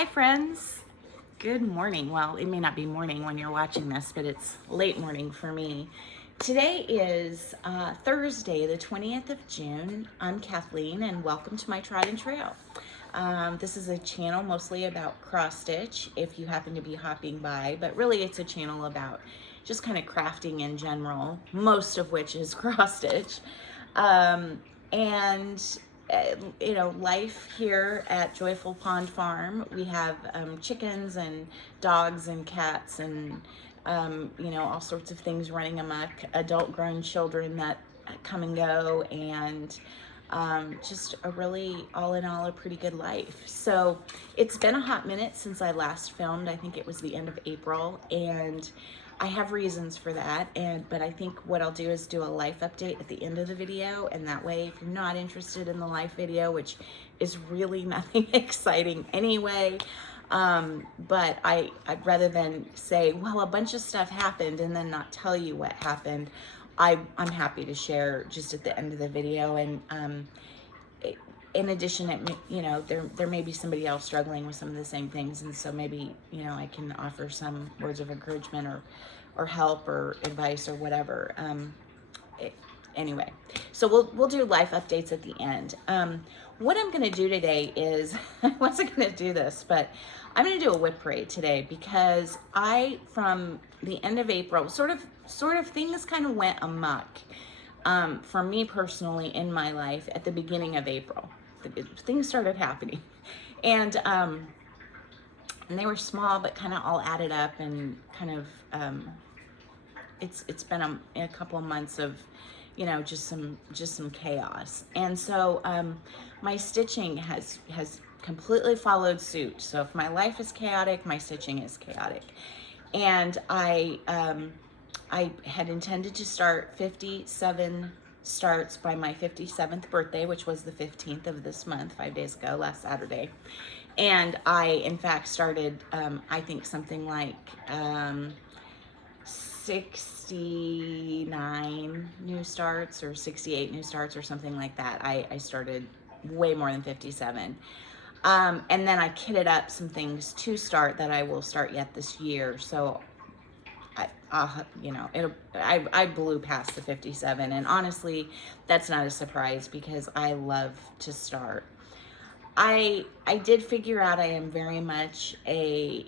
Hi friends, good morning. Well, it may not be morning when you're watching this, but it's late morning for me. Today is Thursday, the 20th of June. I'm Kathleen and welcome to my Trodden Trail. This is a channel mostly about cross stitch if you happen to be hopping by, but really it's a channel about just kind of crafting in general, most of which is cross stitch. You know, life here at Joyful Pond Farm. We have chickens and dogs and cats and you know, all sorts of things running amok, adult grown children that come and go, and just a really, all in all, a pretty good life. So it's been a hot minute since I last filmed. I think it was the end of April, and I have reasons for that, but I think what I'll do is do a life update at the end of the video, and that way if you're not interested in the life video, which is really nothing exciting anyway, but I'd rather than say, well, a bunch of stuff happened and then not tell you what happened, I'm happy to share just at the end of the video. And in addition, you know, there may be somebody else struggling with some of the same things, and so maybe, you know, I can offer some words of encouragement or help or advice or whatever. Anyway, so we'll do life updates at the end. What I'm going to do today is I wasn't going to do this, but I'm going to do a whip parade today because from the end of April, sort of things kind of went amok for me personally in my life at the beginning of April. Things started happening, and they were small, but kind of all added up, and kind of it's been a couple of months of, you know, just some chaos. And so my stitching has completely followed suit. So if my life is chaotic, my stitching is chaotic. And I had intended to start 57 starts by my 57th birthday, which was the 15th of this month, 5 days ago, last Saturday. And I, in fact, started, I think something like 69 new starts or 68 new starts or something like that. I started way more than 57. And then I kitted up some things to start that I will start yet this year. So you know, I blew past the 57, and honestly, that's not a surprise because I love to start. I did figure out I am very much a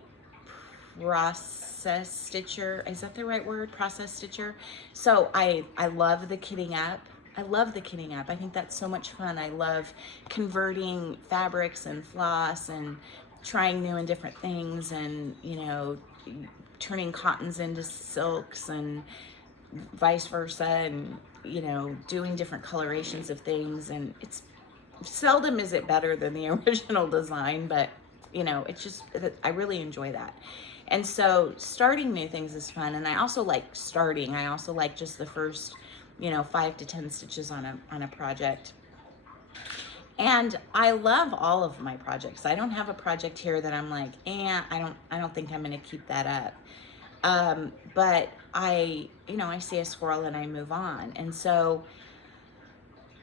process stitcher. Is that the right word? Process stitcher. So I love the kitting up. I love the kitting up. I think that's so much fun. I love converting fabrics and floss and trying new and different things, and, you know, turning cottons into silks and vice versa, and, you know, doing different colorations of things. And it's seldom is it better than the original design, but, you know, it's just, I really enjoy that. And so starting new things is fun. And I also like starting. I also like just the first, you know, 5 to 10 stitches on a project. And I love all of my projects. I don't have a project here that I'm like, I don't think I'm going to keep that up. But you know, I see a squirrel and I move on. And so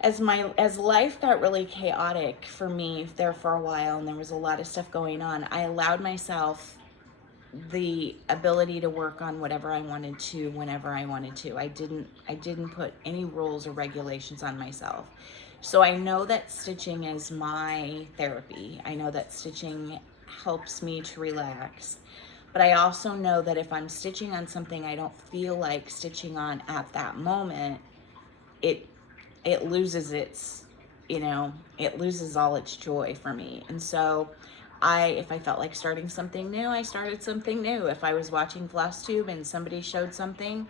as life got really chaotic for me there for a while, and there was a lot of stuff going on, I allowed myself the ability to work on whatever I wanted to whenever I wanted to. I didn't put any rules or regulations on myself. So I know that stitching is my therapy. I know that stitching helps me to relax. But I also know that if I'm stitching on something I don't feel like stitching on at that moment, it loses its, you know, it loses all its joy for me. And so if I felt like starting something new, I started something new. If I was watching Flosstube and somebody showed something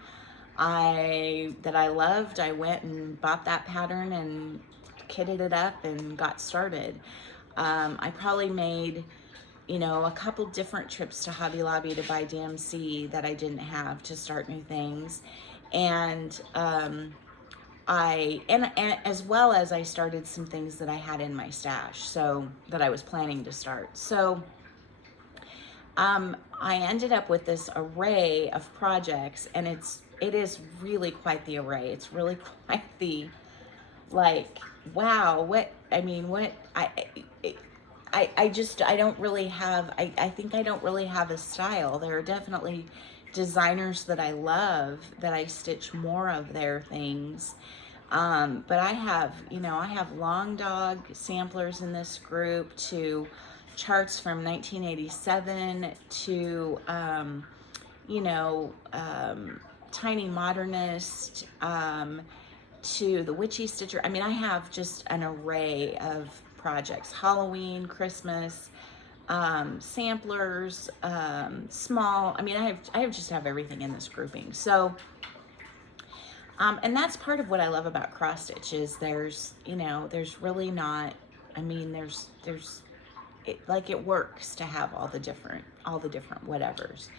that I loved, I went and bought that pattern and kitted it up and got started. I probably made, you know, a couple different trips to Hobby Lobby to buy DMC that I didn't have to start new things. And and as well as I started some things that I had in my stash, so that I was planning to start. So I ended up with this array of projects, and it is really quite the array. It's really quite the, like, wow, what, I mean, what, I don't really have, I think I don't really have a style. There are definitely designers that I love that I stitch more of their things. But I have, you know, I have long dog samplers in this group to charts from 1987 to, you know, tiny modernist, to the witchy stitcher. I mean, I have just an array of projects, Halloween, Christmas, samplers, small. I mean, I just have everything in this grouping. So, and that's part of what I love about cross stitch is there's, you know, there's really not, I mean, it works to have all the different whatevers.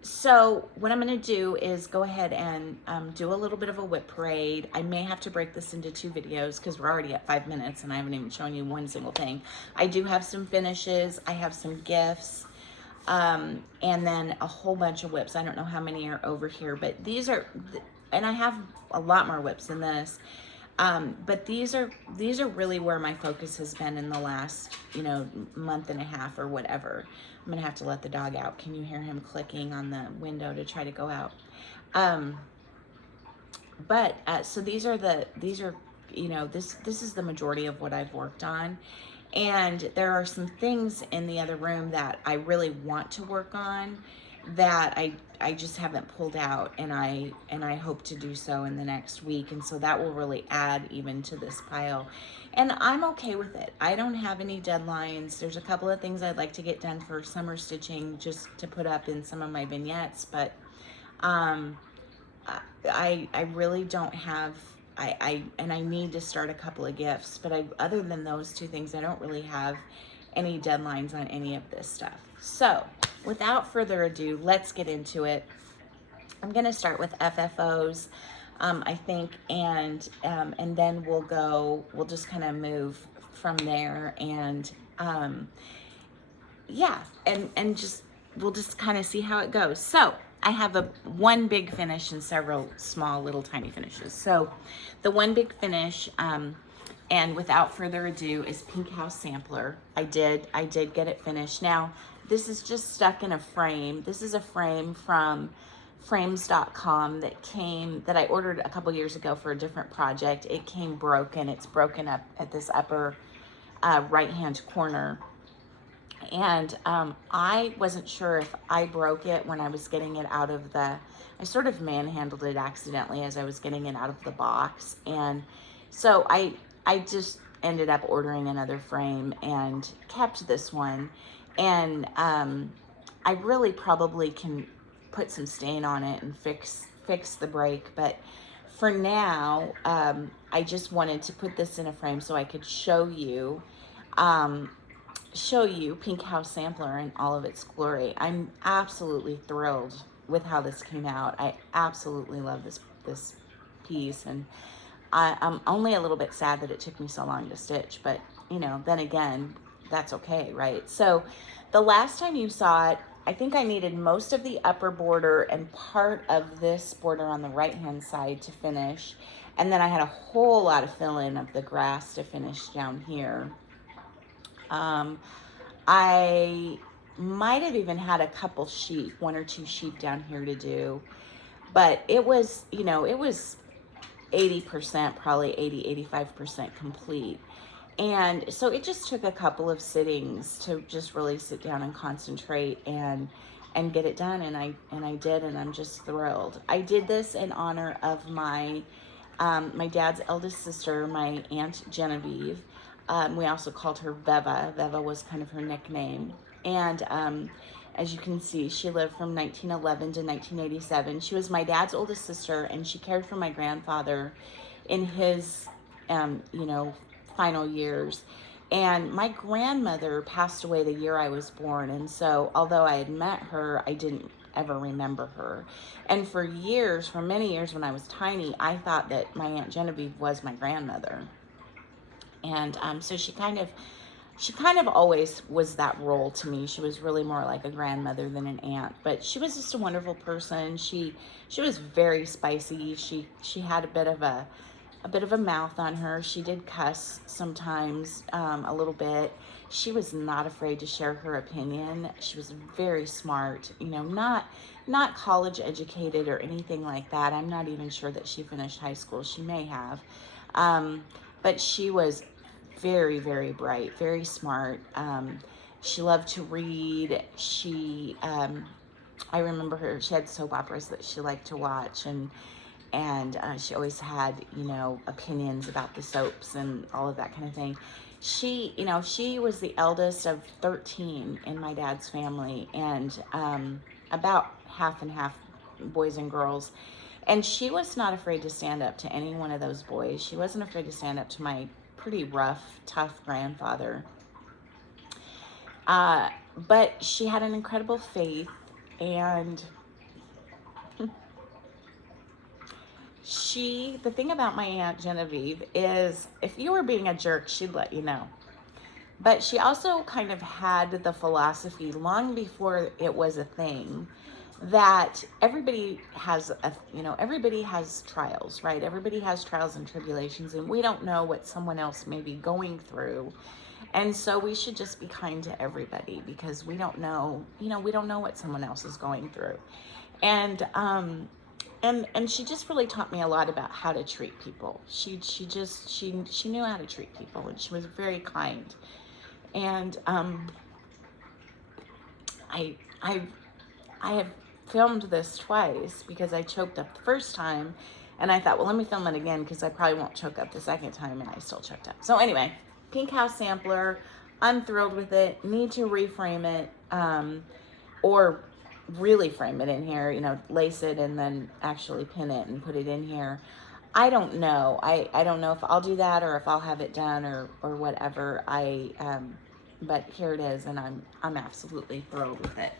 So what I'm going to do is go ahead and do a little bit of a whip parade. I may have to break this into 2 videos because we're already at 5 minutes and I haven't even shown you one single thing. I do have some finishes. I have some gifts. And then a whole bunch of whips. I don't know how many are over here, but these are, and I have a lot more whips than this. But these are really where my focus has been in the last, you know, month and a half or whatever. I'm gonna have to let the dog out. Can you hear him clicking on the window to try to go out? So these are, you know, this is the majority of what I've worked on. And there are some things in the other room that I really want to work on that I just haven't pulled out, and I hope to do so in the next week. And so that will really add even to this pile. And I'm okay with it. I don't have any deadlines. There's a couple of things I'd like to get done for summer stitching just to put up in some of my vignettes, but I really don't have, and I need to start a couple of gifts, but other than those 2 things, I don't really have any deadlines on any of this stuff. So without further ado, let's get into it. I'm going to start with FFOs, I think, and then we'll just kind of move from there, and yeah, and just, we'll just kind of see how it goes. So I have one big finish and several small little tiny finishes. So the one big finish, and without further ado, is Pink House Sampler. I did get it finished. Now, this is just stuck in a frame. This is a frame from frames.com that I ordered a couple years ago for a different project. It came broken. It's broken up at this upper right-hand corner. And I wasn't sure if I broke it when I was getting it out of I sort of manhandled it accidentally as I was getting it out of the box. And so I just ended up ordering another frame and kept this one. And I really probably can put some stain on it and fix the break. But for now, I just wanted to put this in a frame so I could show you Pink House Sampler in all of its glory. I'm absolutely thrilled with how this came out. I absolutely love this piece, and I'm only a little bit sad that it took me so long to stitch, but you know, then again, that's okay, right? So the last time you saw it, I think I needed most of the upper border and part of this border on the right-hand side to finish, and then I had a whole lot of fill-in of the grass to finish down here. I might have even had a couple sheep, 1 or 2 sheep down here to do, but it was, you know, it was 80%, probably 80-85% complete. And so it just took a couple of sittings to just really sit down and concentrate and get it done, and I did, and I'm just thrilled. I did this in honor of my dad's eldest sister, my Aunt Genevieve. We also called her Veva. Veva was kind of her nickname. And as you can see, she lived from 1911 to 1987. She was my dad's oldest sister, and she cared for my grandfather in his, you know, final years. And my grandmother passed away the year I was born. And so although I had met her, I didn't ever remember her. And for many years when I was tiny, I thought that my Aunt Genevieve was my grandmother. And so she kind of always was that role to me. She was really more like a grandmother than an aunt, but she was just a wonderful person. She was very spicy. She had a bit of a a bit of a mouth on her. She did cuss sometimes, a little bit. She was not afraid to share her opinion. She was very smart, you know, not college educated or anything like that. I'm not even sure that she finished high school. She may have. But she was very, very bright, very smart. She loved to read. I remember her, she had soap operas that she liked to watch, and she always had, you know, opinions about the soaps and all of that kind of thing. She, you know, she was the eldest of 13 in my dad's family, and about half and half boys and girls. And she was not afraid to stand up to any one of those boys. She wasn't afraid to stand up to my pretty rough, tough grandfather. But she had an incredible faith, and the thing about my Aunt Genevieve is if you were being a jerk, she'd let you know. But she also kind of had the philosophy long before it was a thing that everybody has everybody has trials, right? Everybody has trials and tribulations, and we don't know what someone else may be going through. And so we should just be kind to everybody, because we don't know, you know, we don't know what someone else is going through. And she just really taught me a lot about how to treat people. She knew how to treat people, and she was very kind. And I have filmed this twice because I choked up the first time, and I thought, well, let me film it again because I probably won't choke up the second time, and I still choked up. So anyway, pink house sampler. I'm thrilled with it. Need to reframe it, or really frame it in here, you know, lace it and then actually pin it and put it in here. I don't know. I don't know if I'll do that or if I'll have it done or whatever. But here it is, and I'm absolutely thrilled with it.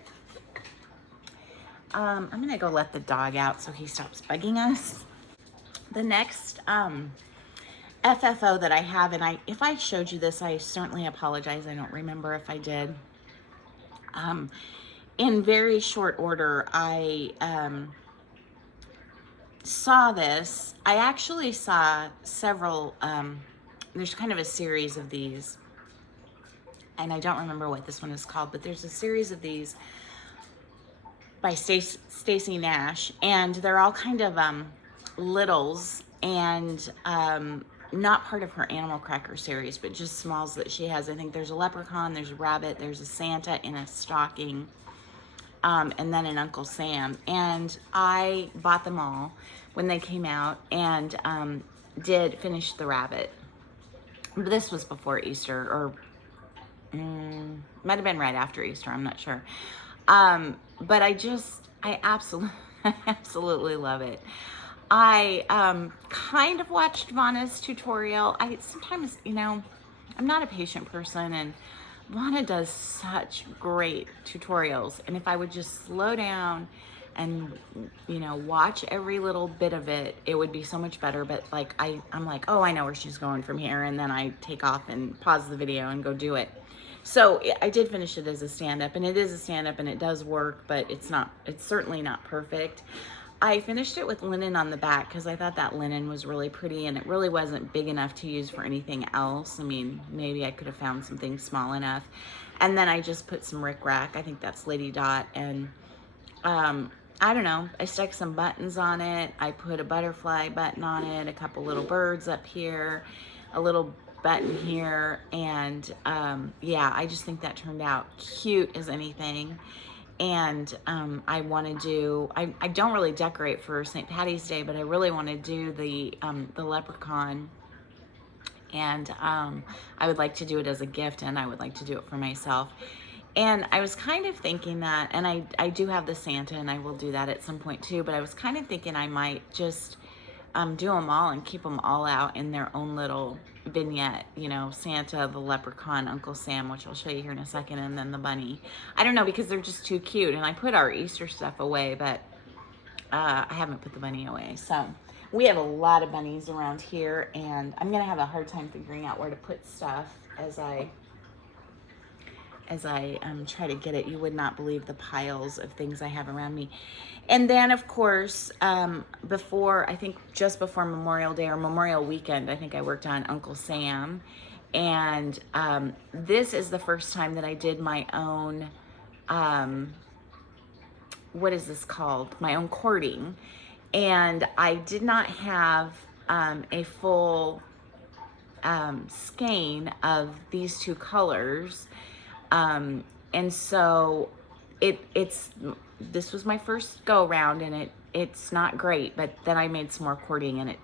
I'm gonna go let the dog out so he stops bugging us. The next FFO that I have, and if I showed you this, I certainly apologize. I don't remember if I did. In very short order, I saw this. I actually saw several, there's kind of a series of these, and I don't remember what this one is called, but there's a series of these by Stacy Nash, and they're all kind of littles, and not part of her Animal Cracker series, but just smalls that she has. I think there's a leprechaun, there's a rabbit, there's a Santa in a stocking, and then an Uncle Sam. And I bought them all when they came out, and did finish the rabbit. But this was before Easter, or might have been right after Easter, I'm not sure. But I absolutely love it. I kind of watched Vanna's tutorial. Sometimes, you know, I'm not a patient person, and Vanna does such great tutorials. And if I would just slow down and, you know, watch every little bit of it, it would be so much better. But like, I'm like, oh, I know where she's going from here. And then I take off and pause the video and go do it. So I did finish it as a stand-up, and it is a stand-up, and it does work, but it's certainly not perfect. I finished it with linen on the back because I thought that linen was really pretty, and it really wasn't big enough to use for anything else. I mean, maybe I could have found something small enough. And then I just put some rickrack. I think that's Lady Dot, and I don't know, I stuck some buttons on it. I put a butterfly button on it, a couple little birds up here, a little button here, and yeah, I just think that turned out cute as anything. And I want to do, I don't really decorate for St. Patty's Day, but I really want to do the leprechaun, and I would like to do it as a gift, and I would like to do it for myself. And I was kind of thinking that, and I do have the Santa, and I will do that at some point too, but I was kind of thinking I might just do them all and keep them all out in their own little vignette, you know, Santa, the leprechaun, Uncle Sam, which I'll show you here in a second, and then the bunny. I don't know, because they're just too cute, and I put our Easter stuff away, but I haven't put the bunny away. So we have a lot of bunnies around here, and I'm gonna have a hard time figuring out where to put stuff as I try to get it. You would not believe the piles of things I have around me. And then, of course, I think just before Memorial Day or Memorial Weekend, I think I worked on Uncle Sam. And this is the first time that I did my own, what is this called? My own cording. And I did not have a full skein of these two colors. And so this was my first go around, and it's not great, but then I made some more cording in it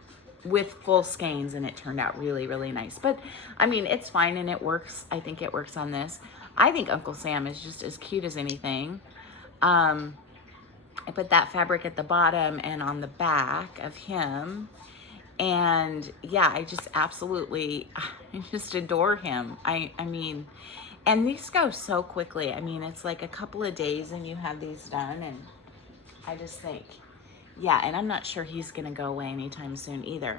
with full skeins, and it turned out really, really nice. But I mean, it's fine, and it works. I think it works on this. I think Uncle Sam is just as cute as anything. I put that fabric at the bottom and on the back of him. And yeah, I just absolutely, I just adore him. I mean, and these go so quickly. I mean, it's like a couple of days and you have these done. And I just think, yeah, and I'm not sure he's gonna go away anytime soon either.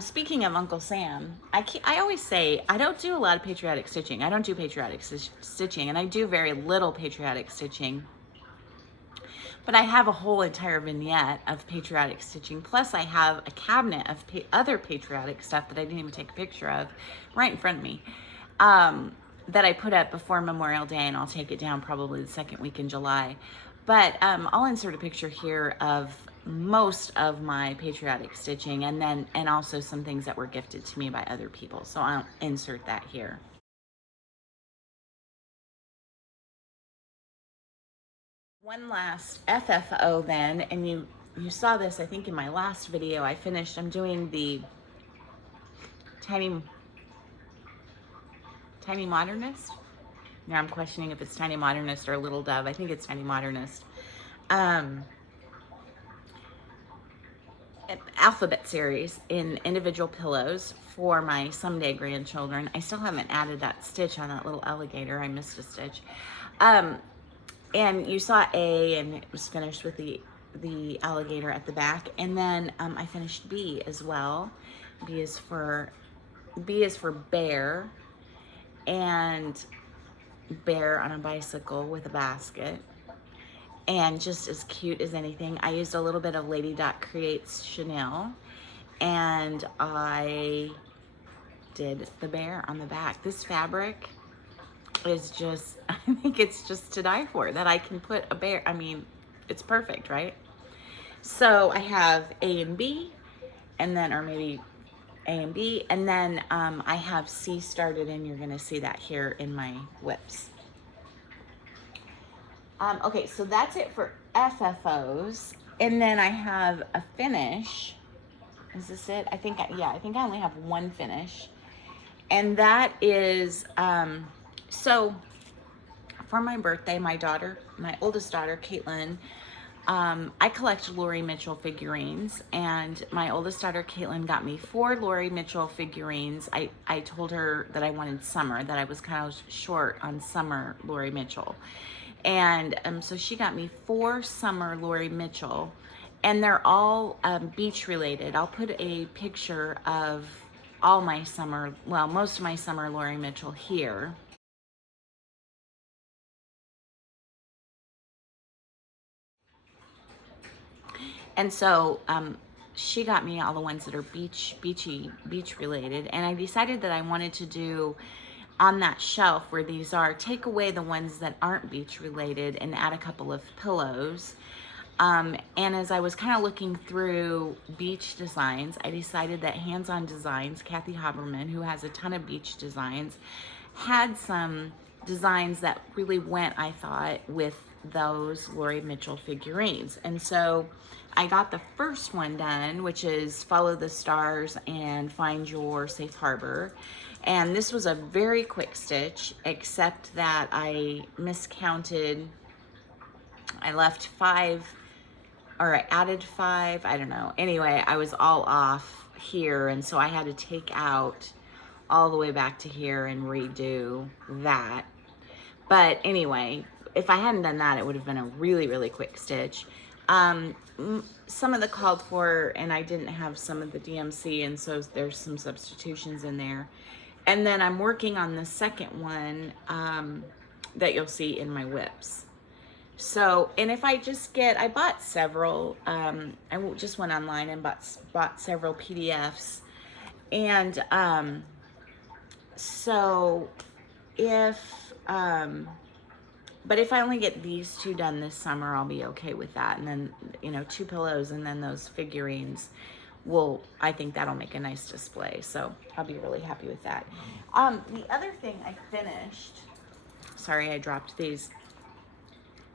Speaking of Uncle Sam, I always say I don't do a lot of patriotic stitching. I don't do patriotic stitching, and I do very little patriotic stitching. But I have a whole entire vignette of patriotic stitching. Plus I have a cabinet of other patriotic stuff that I didn't even take a picture of right in front of me, that I put up before Memorial Day, and I'll take it down probably the second week in July. But I'll insert a picture here of most of my patriotic stitching, and also some things that were gifted to me by other people. So I'll insert that here. One last FFO then, and you saw this, I think, in my last video. I'm doing the Tiny Modernist. Now I'm questioning if it's Tiny Modernist or Little Dove. I think it's Tiny Modernist. Alphabet series in individual pillows for my someday grandchildren. I still haven't added that stitch on that little alligator. I missed a stitch. And you saw A, and it was finished with the alligator at the back. And then I finished B as well. B is for bear, and bear on a bicycle with a basket. And just as cute as anything. I used a little bit of Lady Dot Creates Chanel, and I did the bear on the back. This fabric is just, I think it's just to die for, that I can put a bear. I mean, it's perfect, right? So I have A and B, and then, or maybe A and B, and then I have C started, and you're gonna see that here in my whips. Okay, so that's it for FFOs, and then I have a finish. Is this it? I think I only have one finish, and that is, so for my birthday, my oldest daughter, Caitlin, I collect Lori Mitchell figurines, and my oldest daughter, Caitlin, got me 4 Lori Mitchell figurines. I told her that I wanted summer, that I was kind of short on summer Lori Mitchell. And so she got me 4 summer Lori Mitchell, and they're all beach related. I'll put a picture of all my summer, well, most of my summer Lori Mitchell here. And so she got me all the ones that are beach related, and I decided that I wanted to do on that shelf where these are, take away the ones that aren't beach related and add a couple of pillows. And as I was kind of looking through beach designs, I decided that Hands On Designs, Kathy Haberman, who has a ton of beach designs, had some designs that really went, I thought, with those Lori Mitchell figurines. And so I got the first one done, which is Follow the Stars and Find Your Safe Harbor. And this was a very quick stitch, except that I miscounted. I left 5, or I added 5, I don't know. Anyway, I was all off here, and so I had to take out all the way back to here and redo that. But anyway, if I hadn't done that, it would have been a really, really quick stitch. Some of the called for, and I didn't have some of the DMC, and so there's some substitutions in there. And then I'm working on the second one that you'll see in my whips. So, and if I just get, I bought several, I just went online and bought several PDFs. And so if, but if I only get these two done this summer, I'll be okay with that. And then, you know, 2 pillows and then those figurines will, I think that'll make a nice display. So I'll be really happy with that. The other thing I finished, sorry, I dropped these,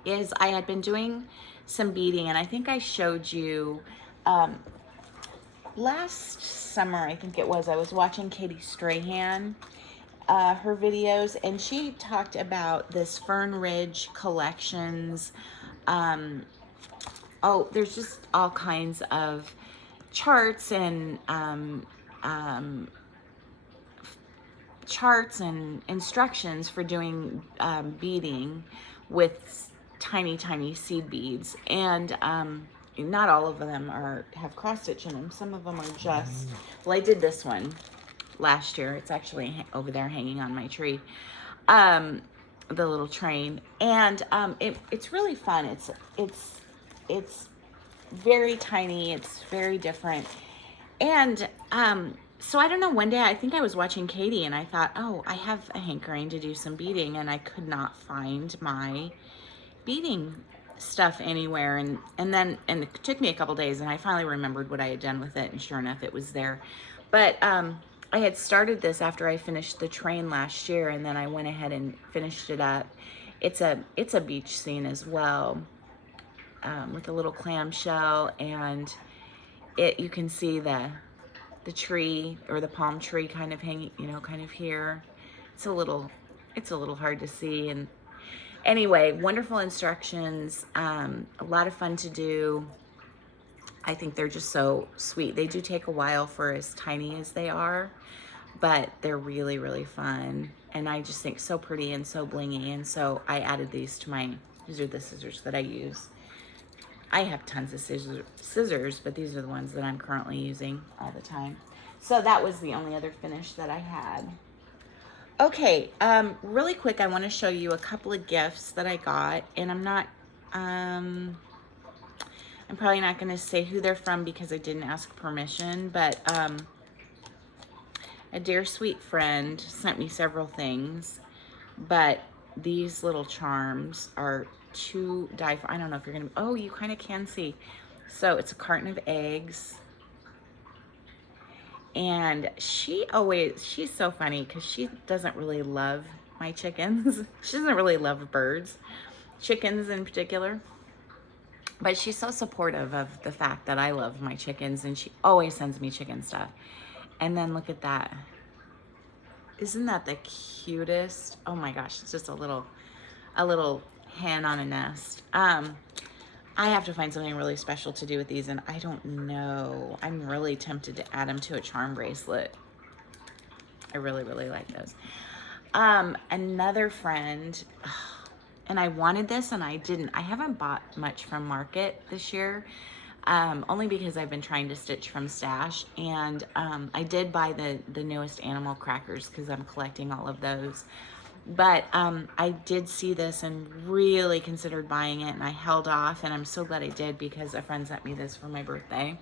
is I had been doing some beading, and I think I showed you last summer, I think it was, I was watching Katie Strahan, her videos, and she talked about this Fern Ridge Collections. Oh, there's just all kinds of charts and instructions for doing beading with tiny seed beads, and not all of them have cross stitch in them. Some of them are just, well, I did this one last year. It's actually over there hanging on my tree, the little train, and it's really fun. It's very tiny, it's very different, and so I don't know, one day I think I was watching Katie and I thought, oh, I have a hankering to do some beading, and I could not find my beading stuff anywhere, and it took me a couple days, and I finally remembered what I had done with it, and sure enough it was there. But I had started this after I finished the train last year, and then I went ahead and finished it up. It's a beach scene as well, with a little clamshell, and you can see the tree, or the palm tree, kind of hanging, you know, kind of here. It's a little hard to see, and anyway, wonderful instructions, a lot of fun to do. I think they're just so sweet. They do take a while for as tiny as they are, but they're really, really fun. And I just think so pretty and so blingy. And so I added these to these are the scissors that I use. I have tons of scissors, but these are the ones that I'm currently using all the time. So that was the only other finish that I had. Okay, really quick, I want to show you a couple of gifts that I got, and I'm probably not going to say who they're from because I didn't ask permission, but a dear sweet friend sent me several things, but these little charms are to die for. I don't know if you're going to, oh, you kind of can see. So it's a carton of eggs. And she's so funny because she doesn't really love my chickens. She doesn't really love birds, chickens in particular. But she's so supportive of the fact that I love my chickens, and she always sends me chicken stuff. And then look at that. Isn't that the cutest? Oh my gosh, it's just a little hen on a nest. I have to find something really special to do with these, and I don't know. I'm really tempted to add them to a charm bracelet. I really, really like those. Another friend, and I wanted this and I didn't. I haven't bought much from Market this year, only because I've been trying to stitch from stash, and I did buy the newest animal crackers because I'm collecting all of those. But I did see this and really considered buying it, and I held off, and I'm so glad I did because a friend sent me this for my birthday.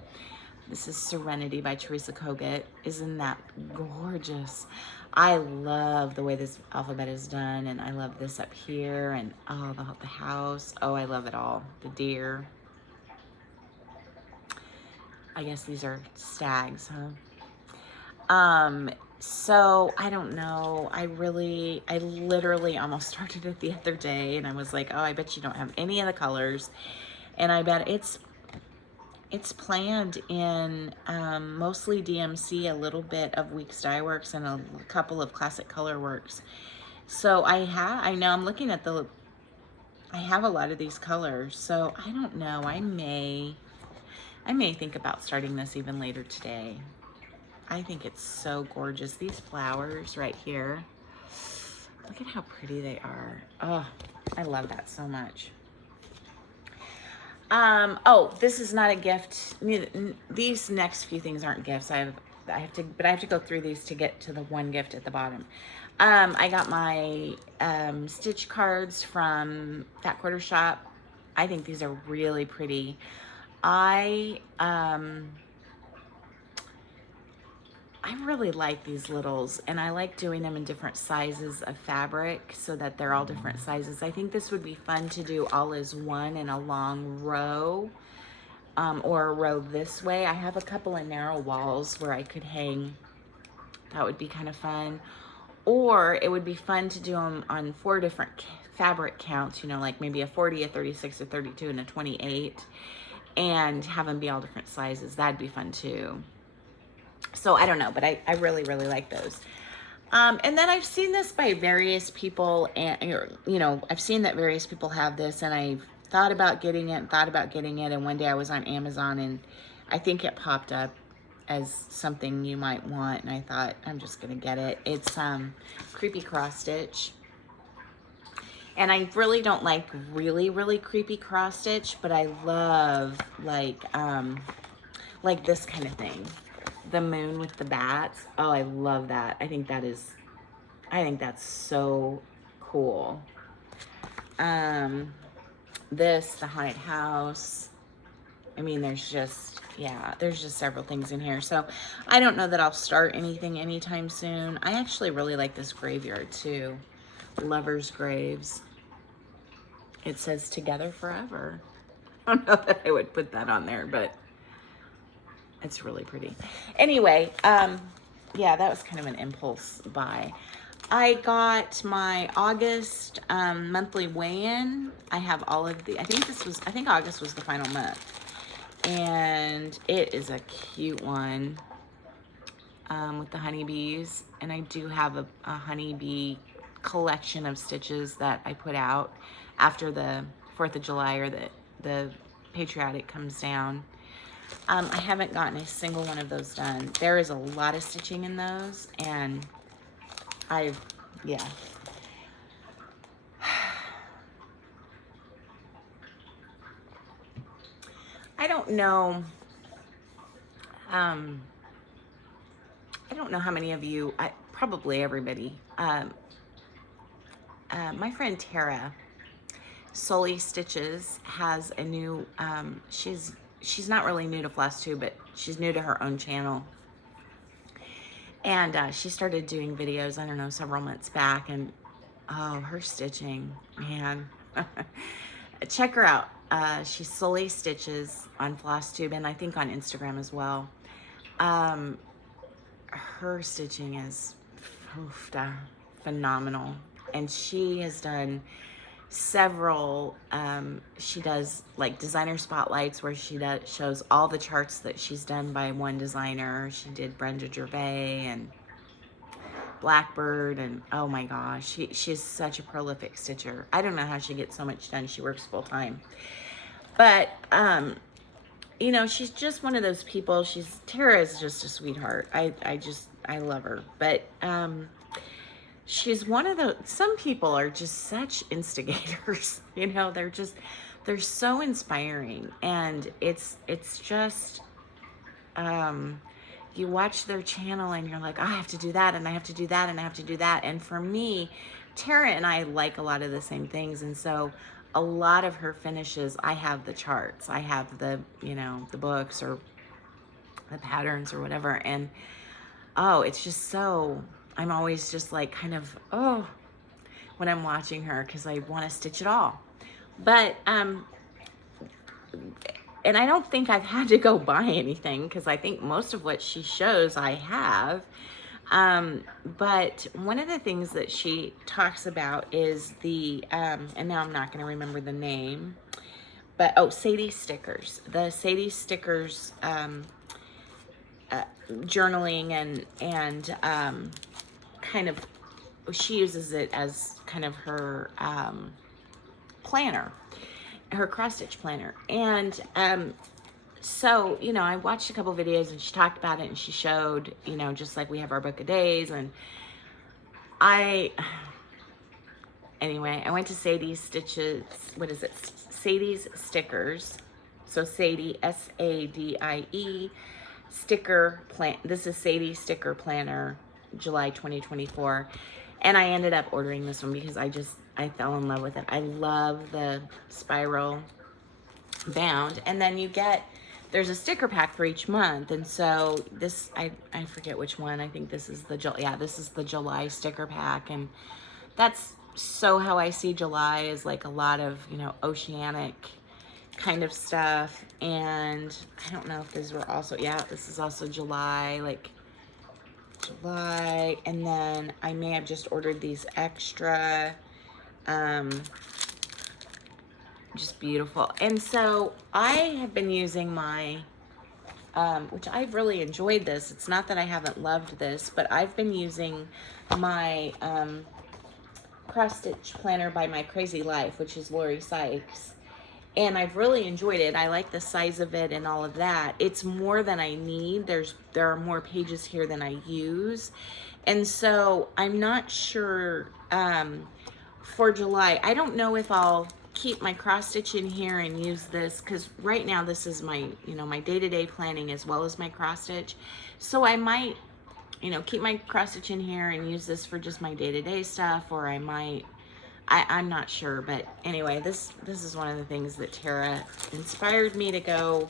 This is Serenity by Teresa Kogut. Isn't that gorgeous? I love the way this alphabet is done, and I love this up here, and oh, the house. Oh, I love it all. The deer. I guess these are stags, huh? So I don't know. I literally almost started it the other day, and I was like, oh, I bet you don't have any of the colors. And I bet it's planned in mostly DMC, a little bit of Weeks Dye Works, and a couple of Classic Color Works. So I know I'm looking at I have a lot of these colors, so I don't know. I may think about starting this even later today. I think it's so gorgeous. These flowers right here. Look at how pretty they are. Oh, I love that so much. Oh, this is not a gift. These next few things aren't gifts. I I have to go through these to get to the one gift at the bottom. I got my stitch cards from Fat Quarter Shop. I think these are really pretty. I really like these littles, and I like doing them in different sizes of fabric so that they're all different sizes. I think this would be fun to do all as one in a long row, or a row this way. I have a couple of narrow walls where I could hang. That would be kind of fun. Or it would be fun to do them on 4 different fabric counts, you know, like maybe a 40, a 36, a 32, and a 28, and have them be all different sizes. That'd be fun too. So I don't know, but I really, really like those. And then I've seen this by various people, and, you know, I've seen that various people have this, and I've thought about getting it, and one day I was on Amazon, and I think it popped up as something you might want, and I thought, I'm just gonna get it. It's creepy cross stitch. And I really don't like really, really creepy cross stitch, but I love like this kind of thing. The moon with the bats. Oh, I love that. I think that's so cool. This, the haunted house. I mean, there's just several things in here. So I don't know that I'll start anything anytime soon. I actually really like this graveyard too. Lovers' graves. It says together forever. I don't know that I would put that on there, but it's really pretty. Anyway, yeah, that was kind of an impulse buy. I got my August monthly weigh-in. I have all of the, I think August was the final month. And it is a cute one with the honeybees. And I do have a honeybee collection of stitches that I put out after the 4th of July, or the patriotic comes down. I haven't gotten a single one of those done. There is a lot of stitching in those, and yeah. I don't know how many of you, probably everybody, my friend Tara, Sully Stitches, has a new, she's not really new to Flosstube, but she's new to her own channel. And she started doing videos, I don't know, several months back, and oh, her stitching, man. Check her out. She's Sully Stitches on Flosstube, and I think on Instagram as well. Her stitching is phenomenal, and she has done several, she does like designer spotlights where she shows all the charts that she's done by one designer. She did Brenda Gervais and Blackbird, and oh my gosh, she's such a prolific stitcher. I don't know how she gets so much done. She works full time, but you know, she's just one of those people. Tara is just a sweetheart. I love her, but she's one of the, some people are just such instigators, you know, they're so inspiring, and it's just, you watch their channel and you're like, I have to do that, and I have to do that, and I have to do that. And for me, Tara and I like a lot of the same things, and so a lot of her finishes, I have the charts, I have the, you know, the books or the patterns or whatever, and oh, it's just so, I'm always just like kind of, oh, when I'm watching her, because I want to stitch it all. But and I don't think I've had to go buy anything, because I think most of what she shows I have. But one of the things that she talks about is the, and now I'm not going to remember the name, but, oh, Sadie stickers. The Sadie stickers journaling and kind of, she uses it as kind of her planner, her cross stitch planner. And so, you know, I watched a couple videos and she talked about it, and she showed, you know, just like we have our book of days. And anyway, I went to Sadie's Stitches, what is it? Sadie's Stickers. So Sadie, S-A-D-I-E, sticker plan. This is Sadie's sticker planner, July 2024. And I ended up ordering this one because I fell in love with it. I love the spiral bound. And then there's a sticker pack for each month. And so this, I forget which one. I think this is this is the July sticker pack. And that's so how I see July, is like a lot of, you know, oceanic kind of stuff. And I don't know if these were also, this is also July, like July. And then I may have just ordered these extra, just beautiful. And so I have been using my, which I've really enjoyed this. It's not that I haven't loved this, but I've been using my cross stitch planner by My Crazy Life, which is Lori Sykes. And I've really enjoyed it. I like the size of it and all of that. It's more than I need. There are more pages here than I use. And so I'm not sure for July. I don't know if I'll keep my cross stitch in here and use this, because right now this is my, you know, my day-to-day planning as well as my cross stitch. So I might, you know, keep my cross stitch in here and use this for just my day-to-day stuff, or I might, I'm not sure. But anyway, this is one of the things that Tara inspired me to go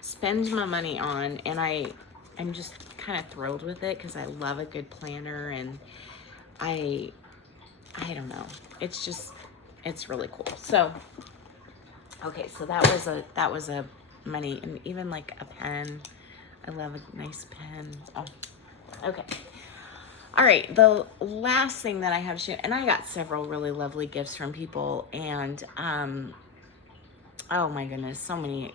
spend my money on, and I'm just kind of thrilled with it because I love a good planner, and I don't know, it's really cool. So okay, so that was a money, and even like a pen. I love a nice pen. Oh, okay. All right, the last thing that I have to show, and I got several really lovely gifts from people, and oh my goodness, so many,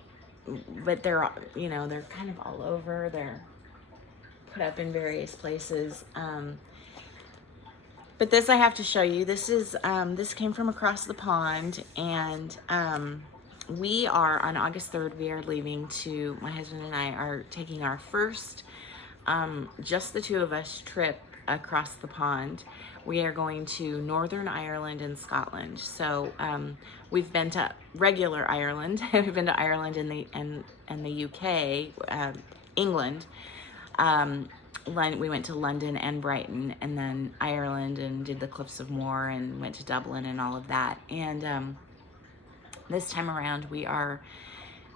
but they're, you know, they're kind of all over. They're put up in various places. But this I have to show you. This is this came from across the pond, and we are on August 3rd. We are leaving to, my husband and I are taking our first just the two of us trip across the pond. We are going to Northern Ireland and Scotland. So we've been to regular Ireland. We've been to Ireland and the UK, England. We went to London and Brighton, and then Ireland, and did the Cliffs of Moher, and went to Dublin and all of that. And this time around we are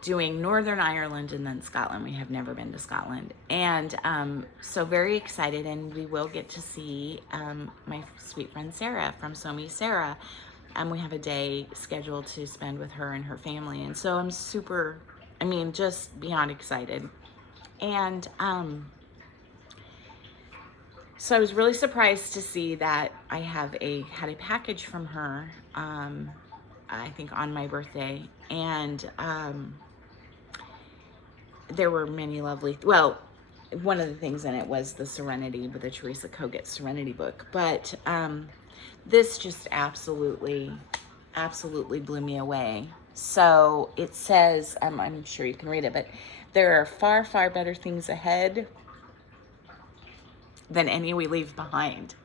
doing Northern Ireland and then Scotland. We have never been to Scotland. And so very excited, and we will get to see my sweet friend Sarah from Sew Me Sarah. We have a day scheduled to spend with her and her family. And so I'm super, I mean, just beyond excited. And so I was really surprised to see that I had a package from her, I think on my birthday. And there were many lovely, well, one of the things in it was the Serenity, with the Teresa Kogut Serenity book. But this just absolutely blew me away. So it says, I'm sure you can read it, but there are far, far better things ahead than any we leave behind.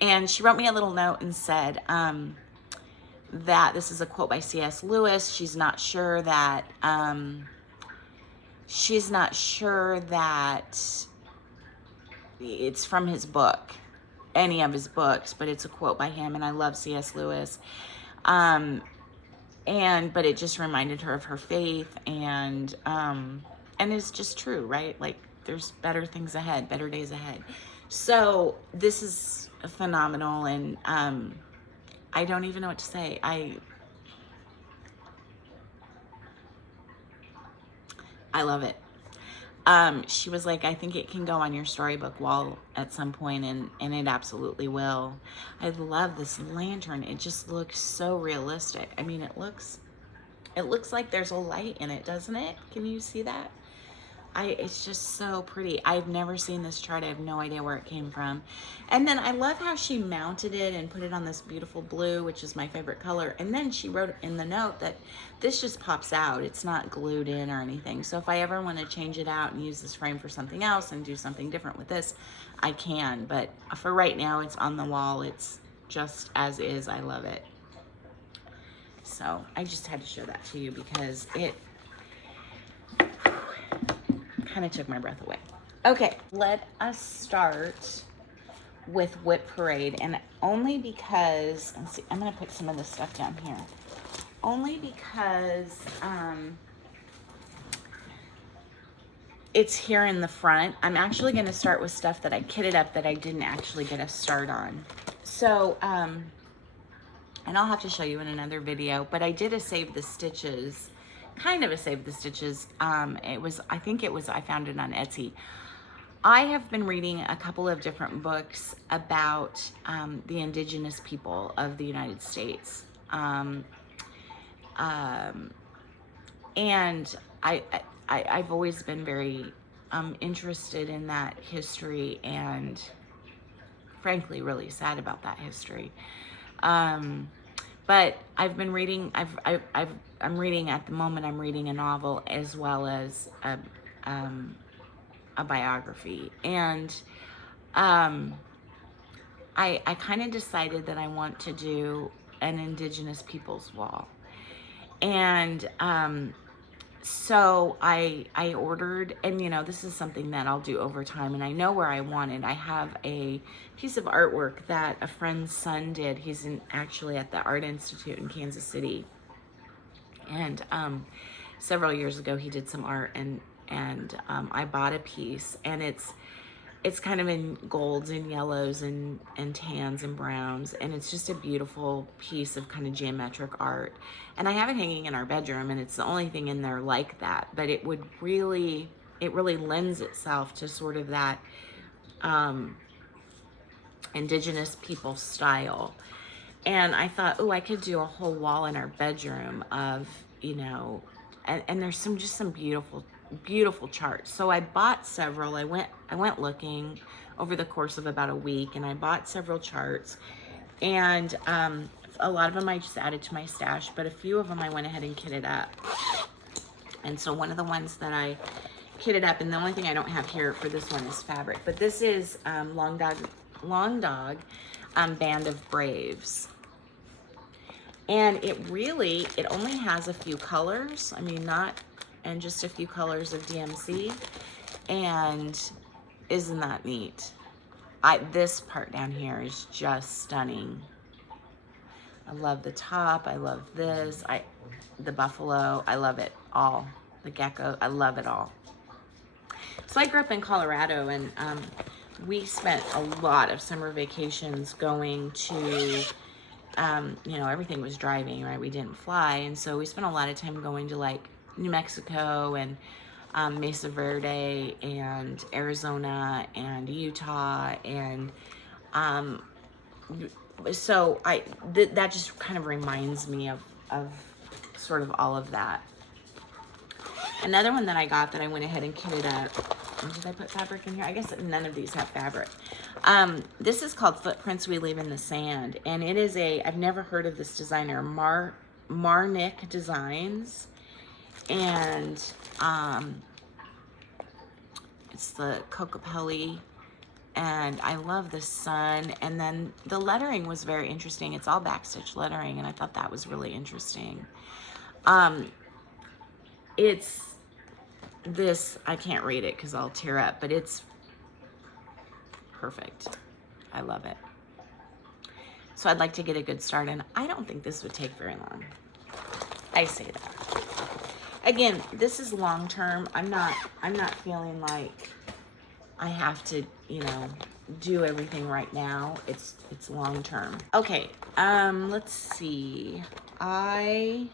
And she wrote me a little note and said that this is a quote by C.S. Lewis. She's not sure that it's from his book, any of his books, but it's a quote by him, and I love C.S. Lewis. But it just reminded her of her faith, and it's just true, right? Like, there's better things ahead, better days ahead. So this is phenomenal, and I don't even know what to say. I love it. She was like, I think it can go on your storybook wall at some point, and it absolutely will. I love this lantern. It just looks so realistic. I mean, it looks like there's a light in it, doesn't it? Can you see that? It's just so pretty. I've never seen this chart. I have no idea where it came from. And then I love how she mounted it and put it on this beautiful blue, which is my favorite color. And then she wrote in the note that this just pops out. It's not glued in or anything. So if I ever want to change it out and use this frame for something else and do something different with this, I can. But for right now, it's on the wall. It's just as is. I love it. So I just had to show that to you because kind of took my breath away. Okay, let us start with Whip Parade, and only because, let's see, I'm gonna put some of this stuff down here. Only because it's here in the front. I'm actually gonna start with stuff that I kitted up that I didn't actually get a start on. So, and I'll have to show you in another video, but I did a Save the Stitches, kind of a Save the Stitches. It was, I think it was, I found it on Etsy. I have been reading a couple of different books about the indigenous people of the United States. And I've always been very interested in that history, and frankly really sad about that history. But I've been reading, I'm reading at the moment, I'm reading a novel as well as a biography. And I kind of decided that I want to do an Indigenous Peoples wall. And so I ordered, and you know, this is something that I'll do over time, and I know where I want it. I have a piece of artwork that a friend's son did. He's actually at the Art Institute in Kansas City. And several years ago he did some art, and I bought a piece, and it's kind of in golds and yellows and tans and browns, and it's just a beautiful piece of kind of geometric art. And I have it hanging in our bedroom, and it's the only thing in there like that, but it really lends itself to sort of that indigenous people style. And I thought, oh, I could do a whole wall in our bedroom of, you know, and there's some beautiful charts. So I bought several. I went looking over the course of about a week, and I bought several charts, and a lot of them I just added to my stash, but a few of them I went ahead and kitted up. And so one of the ones that I kitted up, and the only thing I don't have here for this one is fabric, but this is Long Dog Band of Braves. And it only has a few colors. I mean, and just a few colors of DMC. And isn't that neat? This part down here is just stunning. I love the top. I love this. The buffalo. I love it all. The gecko. I love it all. So I grew up in Colorado, and we spent a lot of summer vacations going to, you know, everything was driving, right? We didn't fly. And so we spent a lot of time going to like New Mexico and Mesa Verde and Arizona and Utah, and so that just kind of reminds me of sort of all of that. Another one that I got that I went ahead and kitted up, did I put fabric in here? I guess none of these have fabric. This is called Footprints We Leave in the Sand, and it is I've never heard of this designer, Marnick Designs. And it's the Kokopelli, and I love the sun. And then the lettering was very interesting. It's all backstitch lettering, and I thought that was really interesting. It's this, I can't read it because I'll tear up, but it's perfect. I love it. So I'd like to get a good start, and I don't think this would take very long. I say that. Again, this is long term. I'm not feeling like I have to, you know, do everything right now. It's long term. Okay, let's see. I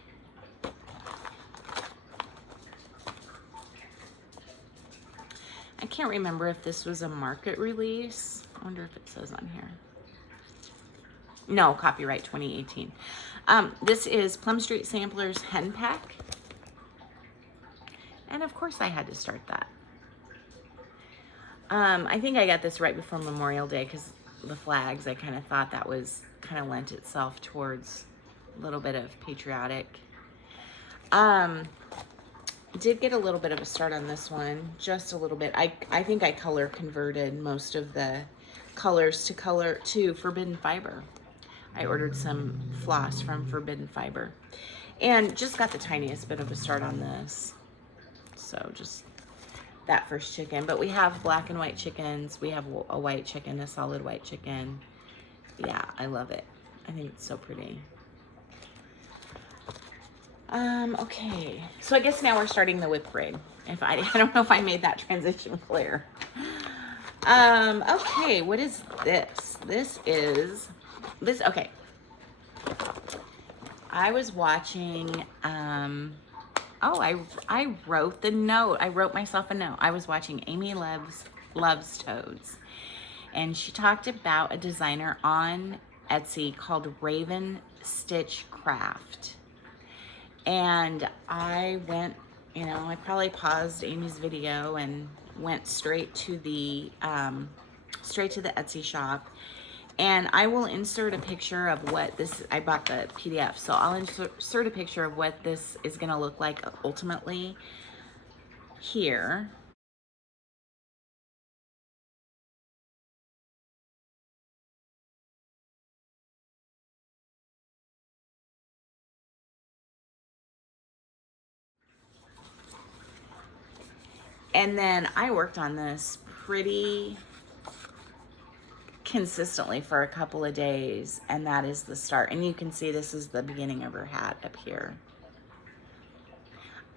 can't remember if this was a market release. I wonder if it says on here. No, copyright 2018. This is Plum Street Samplers Hen Pack. And of course I had to start that. I think I got this right before Memorial Day because the flags, I kind of thought that was kind of lent itself towards a little bit of patriotic. Did get a little bit of a start on this one, just a little bit. I think I color converted most of the colors to Forbidden Fiber. I ordered some floss from Forbidden Fiber and just got the tiniest bit of a start on this. So just that first chicken. But we have black and white chickens. We have a white chicken, a solid white chicken. Yeah, I love it. I think it's so pretty. Okay, so I guess now we're starting the whip braid. If I don't know if I made that transition clear. Okay, what is this? Okay. I was watching, I wrote the note. I wrote myself a note. I was watching Amy Loves Toads. And she talked about a designer on Etsy called RavenStitchCraft. And I went, I probably paused Amy's video and went straight to the Etsy shop. And I will insert a picture of what this, I bought the PDF, so I'll insert a picture of what this is gonna look like ultimately here. And then I worked on this pretty consistently for a couple of days, and that is the start. And you can see this is the beginning of her hat up here.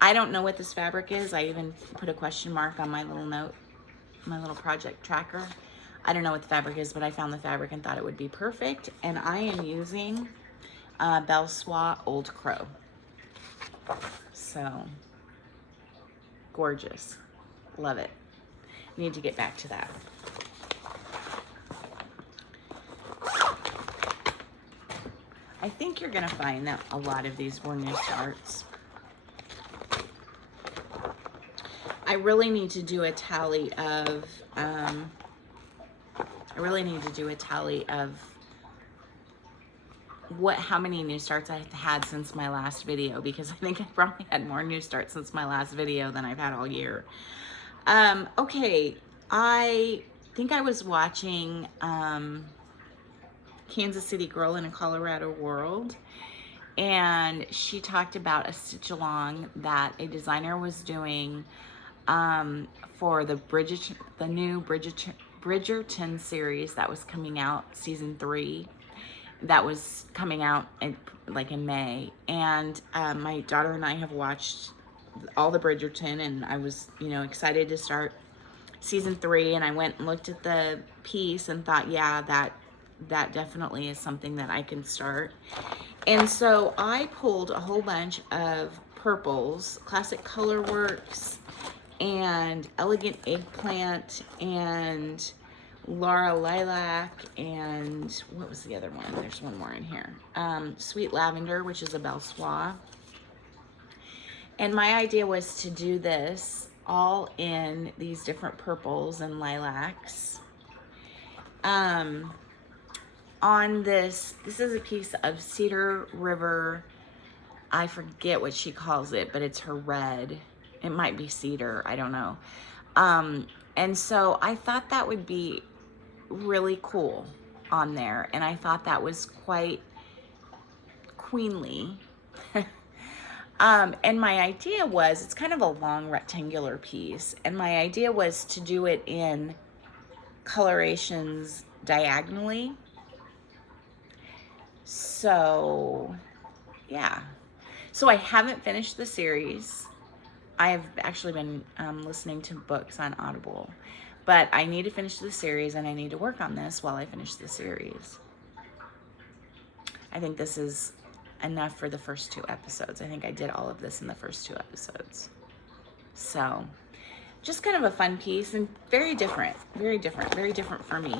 I don't know what this fabric is. I even put a question mark on my little note, my little project tracker. I don't know what the fabric is, but I found the fabric and thought it would be perfect. And I am using Belsois Old Crow. So gorgeous. Love it. Need to get back to that. I think you're gonna find that a lot of these were new starts. I really need to do a tally of, how many new starts I've had since my last video, because I think I probably had more new starts since my last video than I've had all year. Okay, I think I was watching Kansas City Girl in a Colorado World, and she talked about a stitch along that a designer was doing for the new Bridgerton series that was coming out, season 3. That was coming out in May, and my daughter and I have watched all the Bridgerton, and I was excited to start season 3, and I went and looked at the piece and thought, yeah, that definitely is something that I can start. And so I pulled a whole bunch of purples, Classic Colorworks and Elegant Eggplant and Laura Lilac, and what was the other one? There's one more in here. Sweet Lavender, which is a Belsois. And my idea was to do this all in these different purples and lilacs. On this is a piece of Cedar River, I forget what she calls it, but it's her red. It might be cedar, I don't know. And so I thought that would be really cool on there, and I thought that was quite queenly. And my idea was, it's kind of a long rectangular piece, and my idea was to do it in colorations diagonally. So yeah, so I haven't finished the series. I have actually been listening to books on Audible, but I need to finish the series, and I need to work on this while I finish the series. I think this is enough for the first 2 episodes. I think I did all of this in the first 2 episodes. So just kind of a fun piece, and very different for me,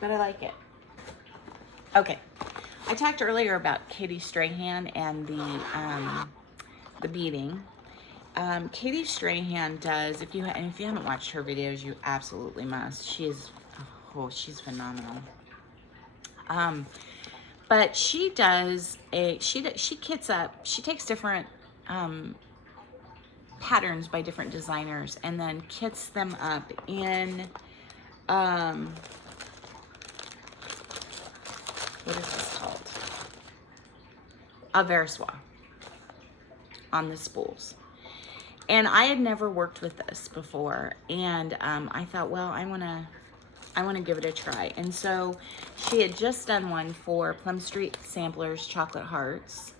but I like it. Okay, I talked earlier about Katie Strahan and the beading. Katie Strahan does, if you haven't watched her videos, you absolutely must. She's phenomenal. But she does she kits up, she takes different patterns by different designers and then kits them up in what is this called? A Versois on the spools. And I had never worked with this before, and I thought, well, I want to give it a try. And so she had just done one for Plum Street Samplers Chocolate Hearts,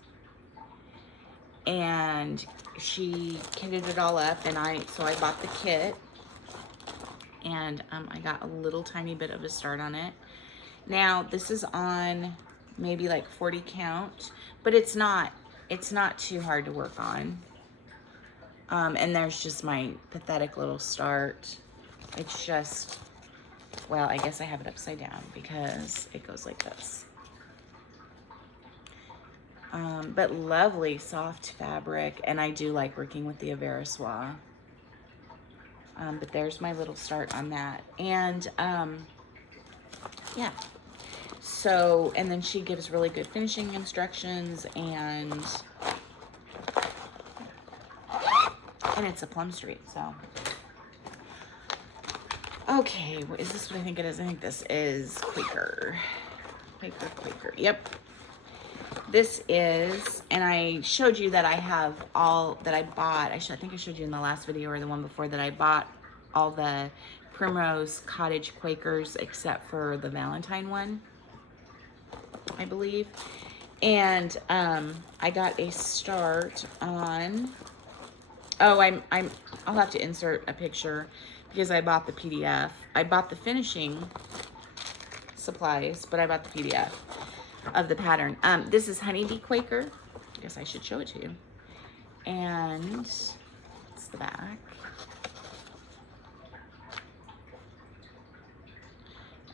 and she kitted it all up, and so I bought the kit, and I got a little tiny bit of a start on it. Now this is on maybe like 40 count, but it's not too hard to work on. And there's just my pathetic little start. It's just, well, I guess I have it upside down because it goes like this. But lovely soft fabric, and I do like working with the Avera Soie. But there's my little start on that. And yeah. So, and then she gives really good finishing instructions, and it's a Plum Street, so. Okay, is this what I think it is? I think this is Quaker. Quaker, yep. This is, and I showed you that I have all that I bought. I think I showed you in the last video or the one before that I bought all the PrimroseCottage Quakers except for the Valentine one, I believe. And I got a start on, oh, I'll have to insert a picture because I bought the PDF. I bought the finishing supplies, but I bought the PDF of the pattern. This is Honeybee Quaker. I guess I should show it to you. And it's the back.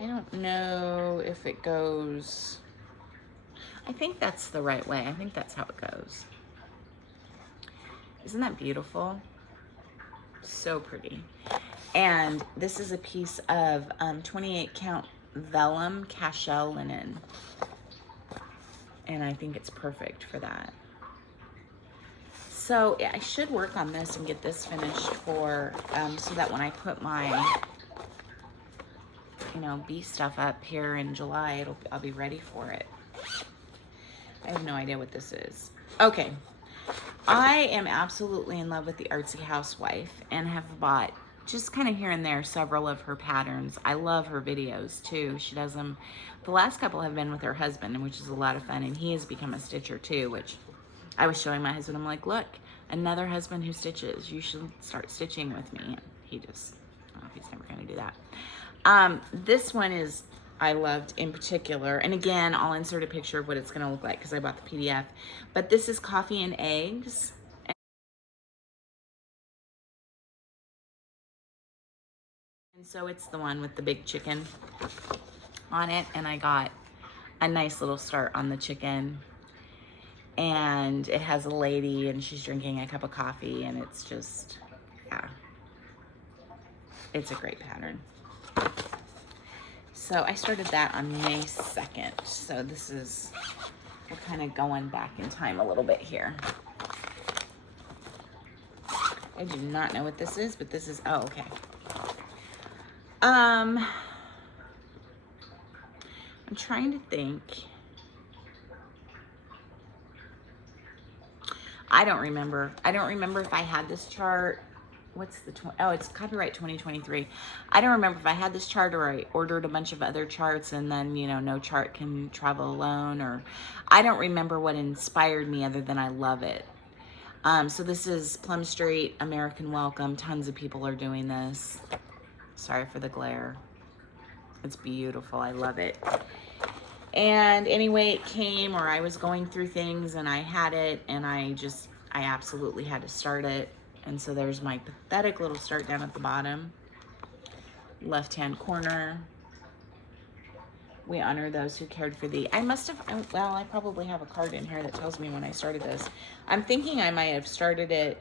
I don't know if it goes, I think that's the right way. I think that's how it goes. Isn't that beautiful? So pretty. And this is a piece of 28 count vellum cashel linen. And I think it's perfect for that. So I should work on this and get this finished for, so that when I put my, you know, bee stuff up here in July, I'll be ready for it. I have no idea what this is. Okay. I am absolutely in love with the Artsy Housewife and have bought just kind of here and there several of her patterns. I love her videos too. She does them. The last couple have been with her husband, which is a lot of fun, and he has become a stitcher too, which I was showing my husband. I'm like, look, another husband who stitches. You should start stitching with me. And he just, oh, he's never going to do that. This one is, I loved in particular, and again, I'll insert a picture of what it's going to look like because I bought the PDF, but this is Coffee and Eggs. And so it's the one with the big chicken on it, and I got a nice little start on the chicken, and it has a lady and she's drinking a cup of coffee, and it's just, yeah, it's a great pattern. So I started that on May 2nd. So this is, we're kind of going back in time a little bit here. I do not know what this is, but this is, oh, okay. I'm trying to think. I don't remember. I don't remember if I had this chart. What's the, oh, it's copyright 2023. I don't remember if I had this chart or I ordered a bunch of other charts and then, you know, no chart can travel alone, or I don't remember what inspired me other than I love it. So this is Plum Street, American Welcome. Tons of people are doing this. Sorry for the glare. It's beautiful. I love it. And anyway, it came, or I was going through things and I had it, and I absolutely had to start it. And so there's my pathetic little start down at the bottom, left-hand corner. We honor those who cared for thee. I must have, well, I probably have a card in here that tells me when I started this. I'm thinking I might have started it.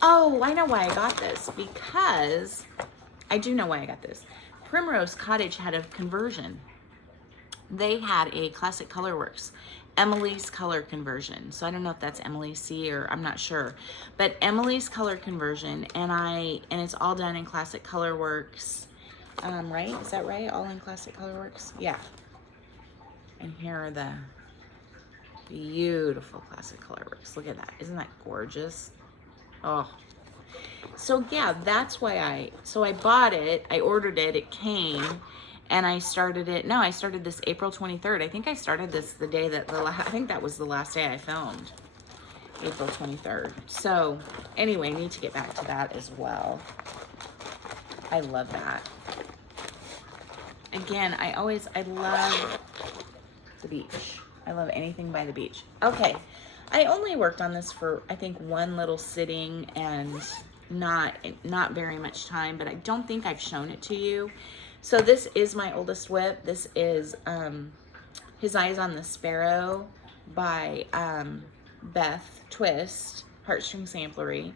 Oh, I know why I got this, because I do know why I got this. PrimroseCottage had a conversion. They had a Classic Colorworks Emily's color conversion. So I don't know if that's Emily C, or I'm not sure, but Emily's color conversion, and it's all done in Classic Colorworks, right? Is that right? All in Classic Colorworks? Yeah. And here are the beautiful Classic Colorworks. Look at that. Isn't that gorgeous? Oh, so yeah, that's why I bought it, I ordered it, it came, and I started it, no, I started this April 23rd. I think I started this the day that, I think that was the last day I filmed, April 23rd. So anyway, need to get back to that as well. I love that. Again, I love the beach. I love anything by the beach. Okay, I only worked on this for, I think, one little sitting and not very much time, but I don't think I've shown it to you. So this is my oldest whip. This is His Eyes on the Sparrow by Beth Twist, Heartstring Samplery.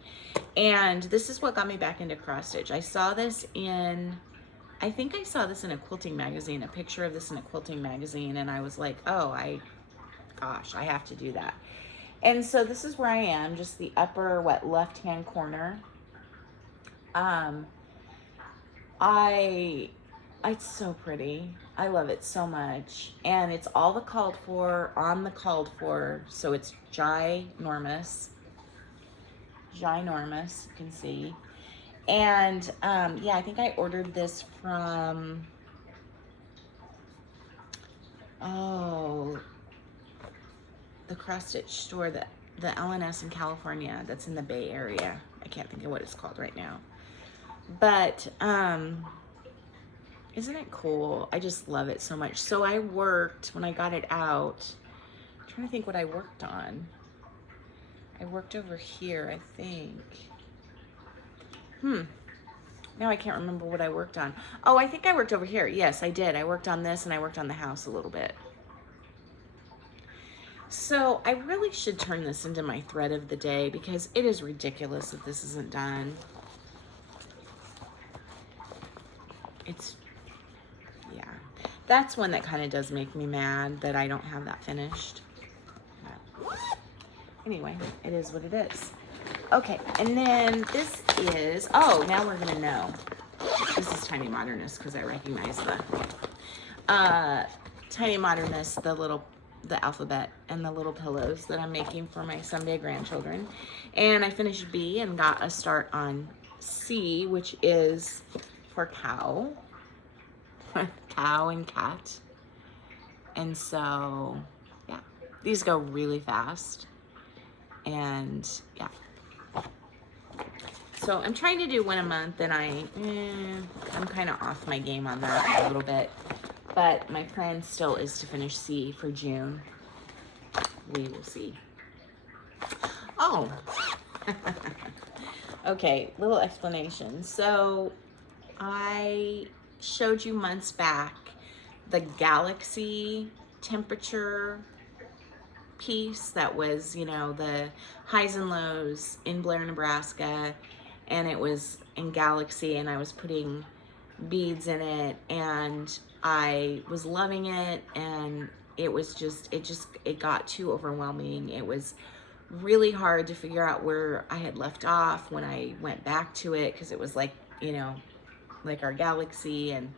And this is what got me back into cross stitch. I saw this in, I think I saw this in a quilting magazine, a picture of this in a quilting magazine, and I was like, oh, gosh, I have to do that. And so this is where I am, just the upper, left-hand corner. It's so pretty. I love it so much. And it's all the called for, on the called for, so it's ginormous. Ginormous, you can see. And yeah, I think I ordered this from, the cross stitch store, the LNS in California, that's in the Bay Area. I can't think of what it's called right now. But isn't it cool? I just love it so much. So I worked, when I got it out, I'm trying to think what I worked on. I worked over here, I think. Now I can't remember what I worked on. Oh, I think I worked over here. Yes, I did. I worked on this and I worked on the house a little bit. So I really should turn this into my thread of the day because it is ridiculous that this isn't done. Yeah, that's one that kind of does make me mad that I don't have that finished. But anyway, it is what it is. Okay, and then this is, oh, now we're gonna know. This is Tiny Modernist because I recognize the Tiny Modernist, the alphabet and the little pillows that I'm making for my someday grandchildren. And I finished B and got a start on C, which is for cow. Cow and cat. And so, yeah, these go really fast. And yeah. So I'm trying to do one a month, and I'm kind of off my game on that a little bit. But my plan still is to finish C for June. We will see. Oh. Okay, little explanation. So I showed you months back the galaxy temperature piece that was, you know, the highs and lows in Blair, Nebraska, and it was in galaxy, and I was putting beads in it, and I was loving it, and it was just, it got too overwhelming. It was really hard to figure out where I had left off when I went back to it, because it was like, you know, like our galaxy, and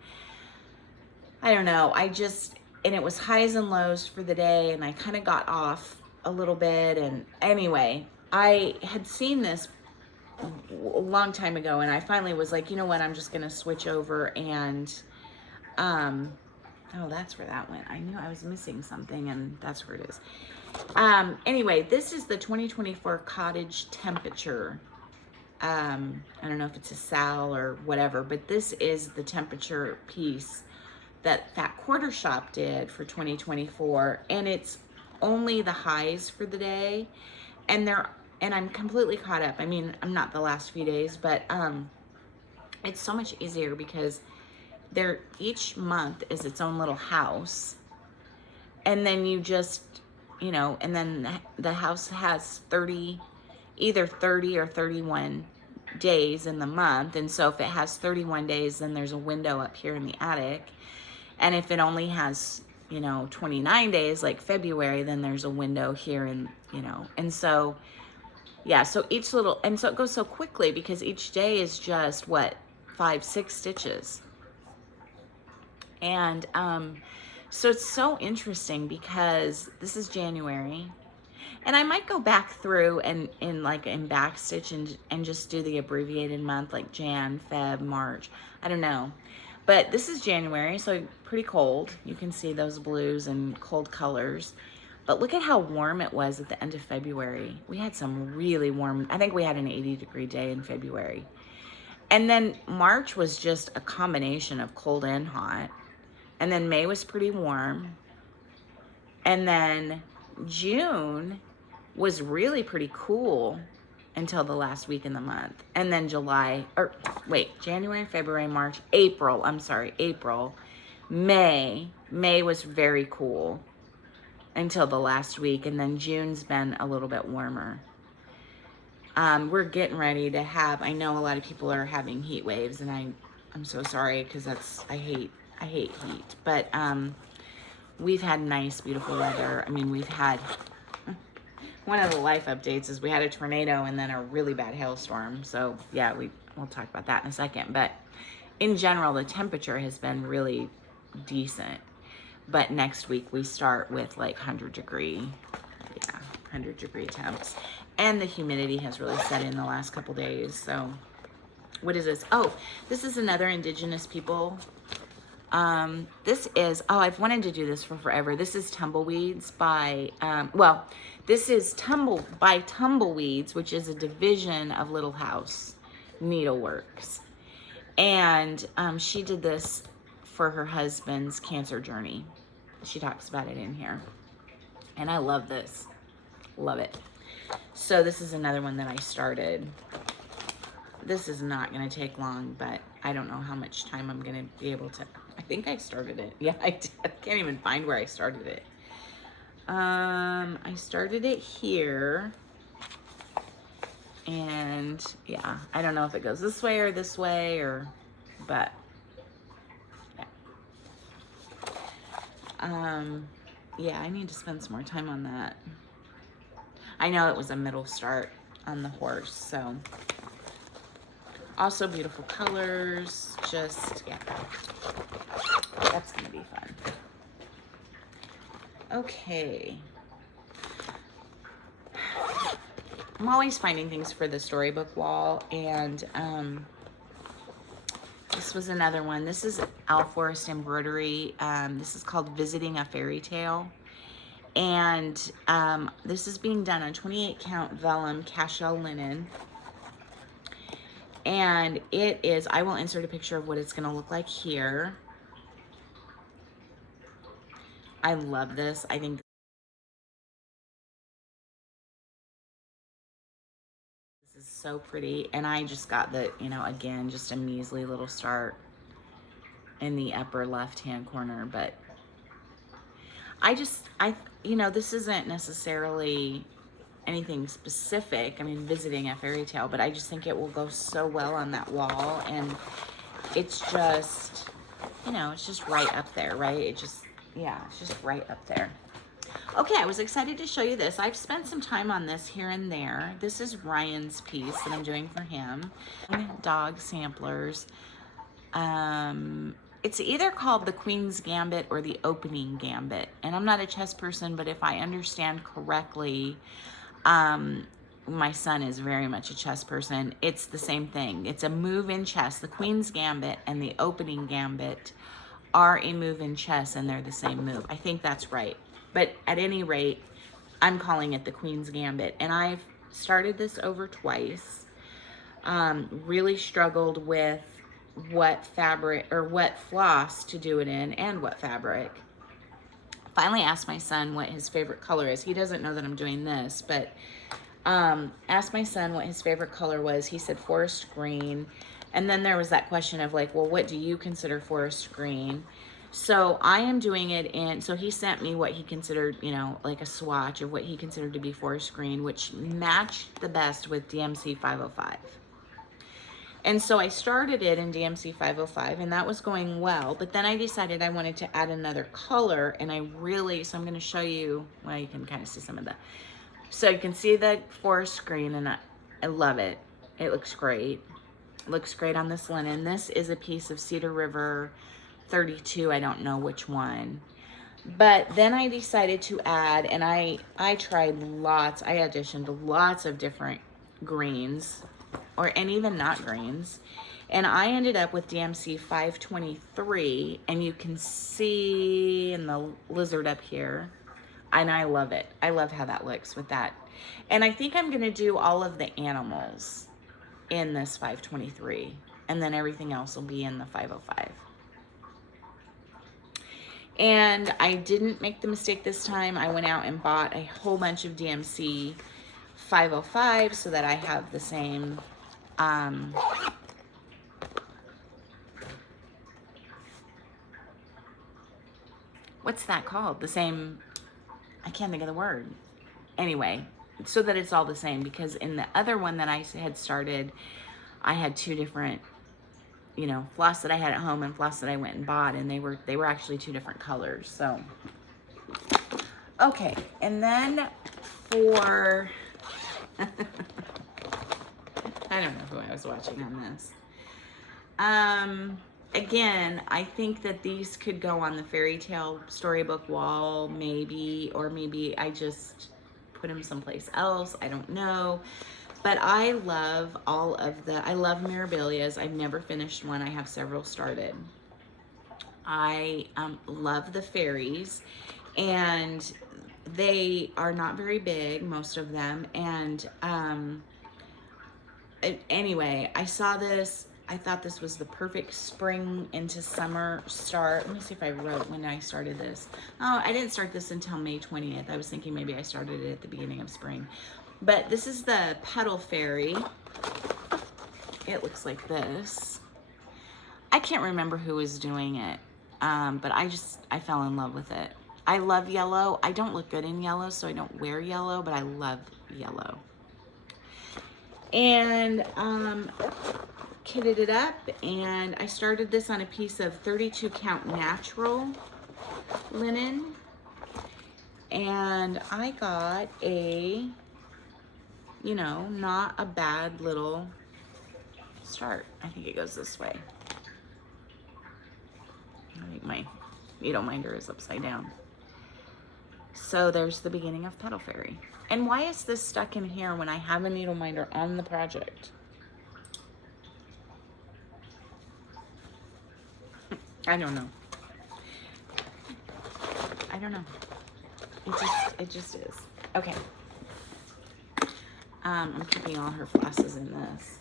I don't know, and it was highs and lows for the day, and I kind of got off a little bit. And anyway, I had seen this a long time ago, and I finally was like, you know what, I'm just gonna switch over. And oh, that's where that went. I knew I was missing something, and that's where it is. Anyway, this is the 2024 Cottage Temperature. I don't know if it's a Sal or whatever, but this is the temperature piece that Fat Quarter Shop did for 2024, and it's only the highs for the day, and I'm completely caught up. I mean, I'm not the last few days, but it's so much easier because each month is its own little house, and then you just, you know, and then the house has either 30 or 31 days in the month. And so if it has 31 days, then there's a window up here in the attic. And if it only has, you know, 29 days, like February, then there's a window here, and, you know, and so, yeah, so each little, and so it goes so quickly because each day is just, what, 5-6 stitches. And so it's so interesting because this is January, And I might go back through and in backstitch and just do the abbreviated month, like Jan, Feb, March. I don't know. But this is January, so pretty cold. You can see those blues and cold colors. But look at how warm it was at the end of February. We had some really warm, I think we had an 80-degree day in February. And then March was just a combination of cold and hot. And then May was pretty warm. And then June was really pretty cool until the last week in the month. And then January, February, March, April, May was very cool until the last week. And then June's been a little bit warmer. We're getting ready to have, I know a lot of people are having heat waves, and I'm so sorry, because I hate heat, but we've had nice, beautiful weather. I mean, we've had, one of the life updates is we had a tornado and then a really bad hailstorm. So yeah, we'll talk about that in a second. But in general, the temperature has been really decent. But next week we start with like 100-degree temps. And the humidity has really set in the last couple days. So what is this? Oh, this is another indigenous people. I've wanted to do this for forever. This is Tumbleweeds by, this is by Tumbleweeds, which is a division of Little House Needleworks. And she did this for her husband's cancer journey. She talks about it in here. And I love this. Love it. So this is another one that I started. This is not going to take long, but I don't know how much time I'm going to be able to. I think I started it. Yeah, I did. I can't even find where I started it. I started it here. And yeah, I don't know if it goes this way, but yeah, I need to spend some more time on that. I know it was a middle start on the horse, so. Also beautiful colors, just, yeah. That's gonna be fun. Okay. I'm always finding things for the storybook wall, and this was another one. This is Owl Forest Embroidery. This is called Visiting a Fairy Tale. And this is being done on 28 count vellum cashel linen. And it is, I will insert a picture of what it's gonna look like here. I love this. I think this is so pretty. And I just got the, again, just a measly little start in the upper left-hand corner, but this isn't necessarily anything specific. I mean, visiting a fairy tale, but I just think it will go so well on that wall. And it's just, it's just right up there, right? It's just right up there. Okay, I was excited to show you this. I've spent some time on this here and there. This is Ryan's piece that I'm doing for him. Dog samplers. It's either called the Queen's Gambit or the Opening Gambit. And I'm not a chess person, but if I understand correctly, my son is very much a chess person. It's the same thing. It's a move in chess. The Queen's Gambit and the Opening Gambit are a move in chess, and they're the same move. I think that's right. But at any rate, I'm calling it the Queen's Gambit. And I've started this over twice. Really struggled with what fabric or what floss to do it in and what fabric. Finally asked my son what his favorite color is. He doesn't know that I'm doing this, but asked my son what his favorite color was. He said forest green. And then there was that question of like, well, what do you consider forest green? So I am doing it in, so he sent me what he considered, like a swatch of what he considered to be forest green, which matched the best with DMC 505. And so I started it in DMC 505, and that was going well, but then I decided I wanted to add another color, and so I'm gonna show you, well, you can kind of see some of that. So you can see the forest green, and I love it. It looks great. It looks great on this linen. This is a piece of Cedar River 32, I don't know which one. But then I decided to add, and I tried lots, I auditioned lots of different greens, and even not greens. And I ended up with DMC 523, and you can see in the lizard up here, and I love it. I love how that looks with that. And I think I'm gonna do all of the animals in this 523, and then everything else will be in the 505. And I didn't make the mistake this time. I went out and bought a whole bunch of DMC 505 so that I have the same what's that called? The same, I can't think of the word. Anyway, so that it's all the same, because in the other one that I had started, I had two different, you know, floss that I had at home and floss that I went and bought, and they were actually two different colors. So okay, and then for I don't know who I was watching on this. Again, I think that these could go on the fairy tale storybook wall, maybe, or maybe I just put them someplace else. I don't know. But I love all of I love Mirabilias. I've never finished one. I have several started. I love the fairies, and they are not very big, most of them. And anyway, I saw this. I thought this was the perfect spring into summer start. Let me see if I wrote when I started this. Oh, I didn't start this until May 20th. I was thinking maybe I started it at the beginning of spring. But this is the Petal Fairy. It looks like this. I can't remember who was doing it, but I fell in love with it. I love yellow. I don't look good in yellow, so I don't wear yellow, but I love yellow. And kitted it up, and I started this on a piece of 32 count natural linen, and I got a, you know, not a bad little start. I think it goes this way. I think my needle minder is upside down. So there's the beginning of Petal Fairy. And why is this stuck in here when I have a needle minder on the project? I don't know. I don't know. It just is. Okay. I'm keeping all her flosses in this.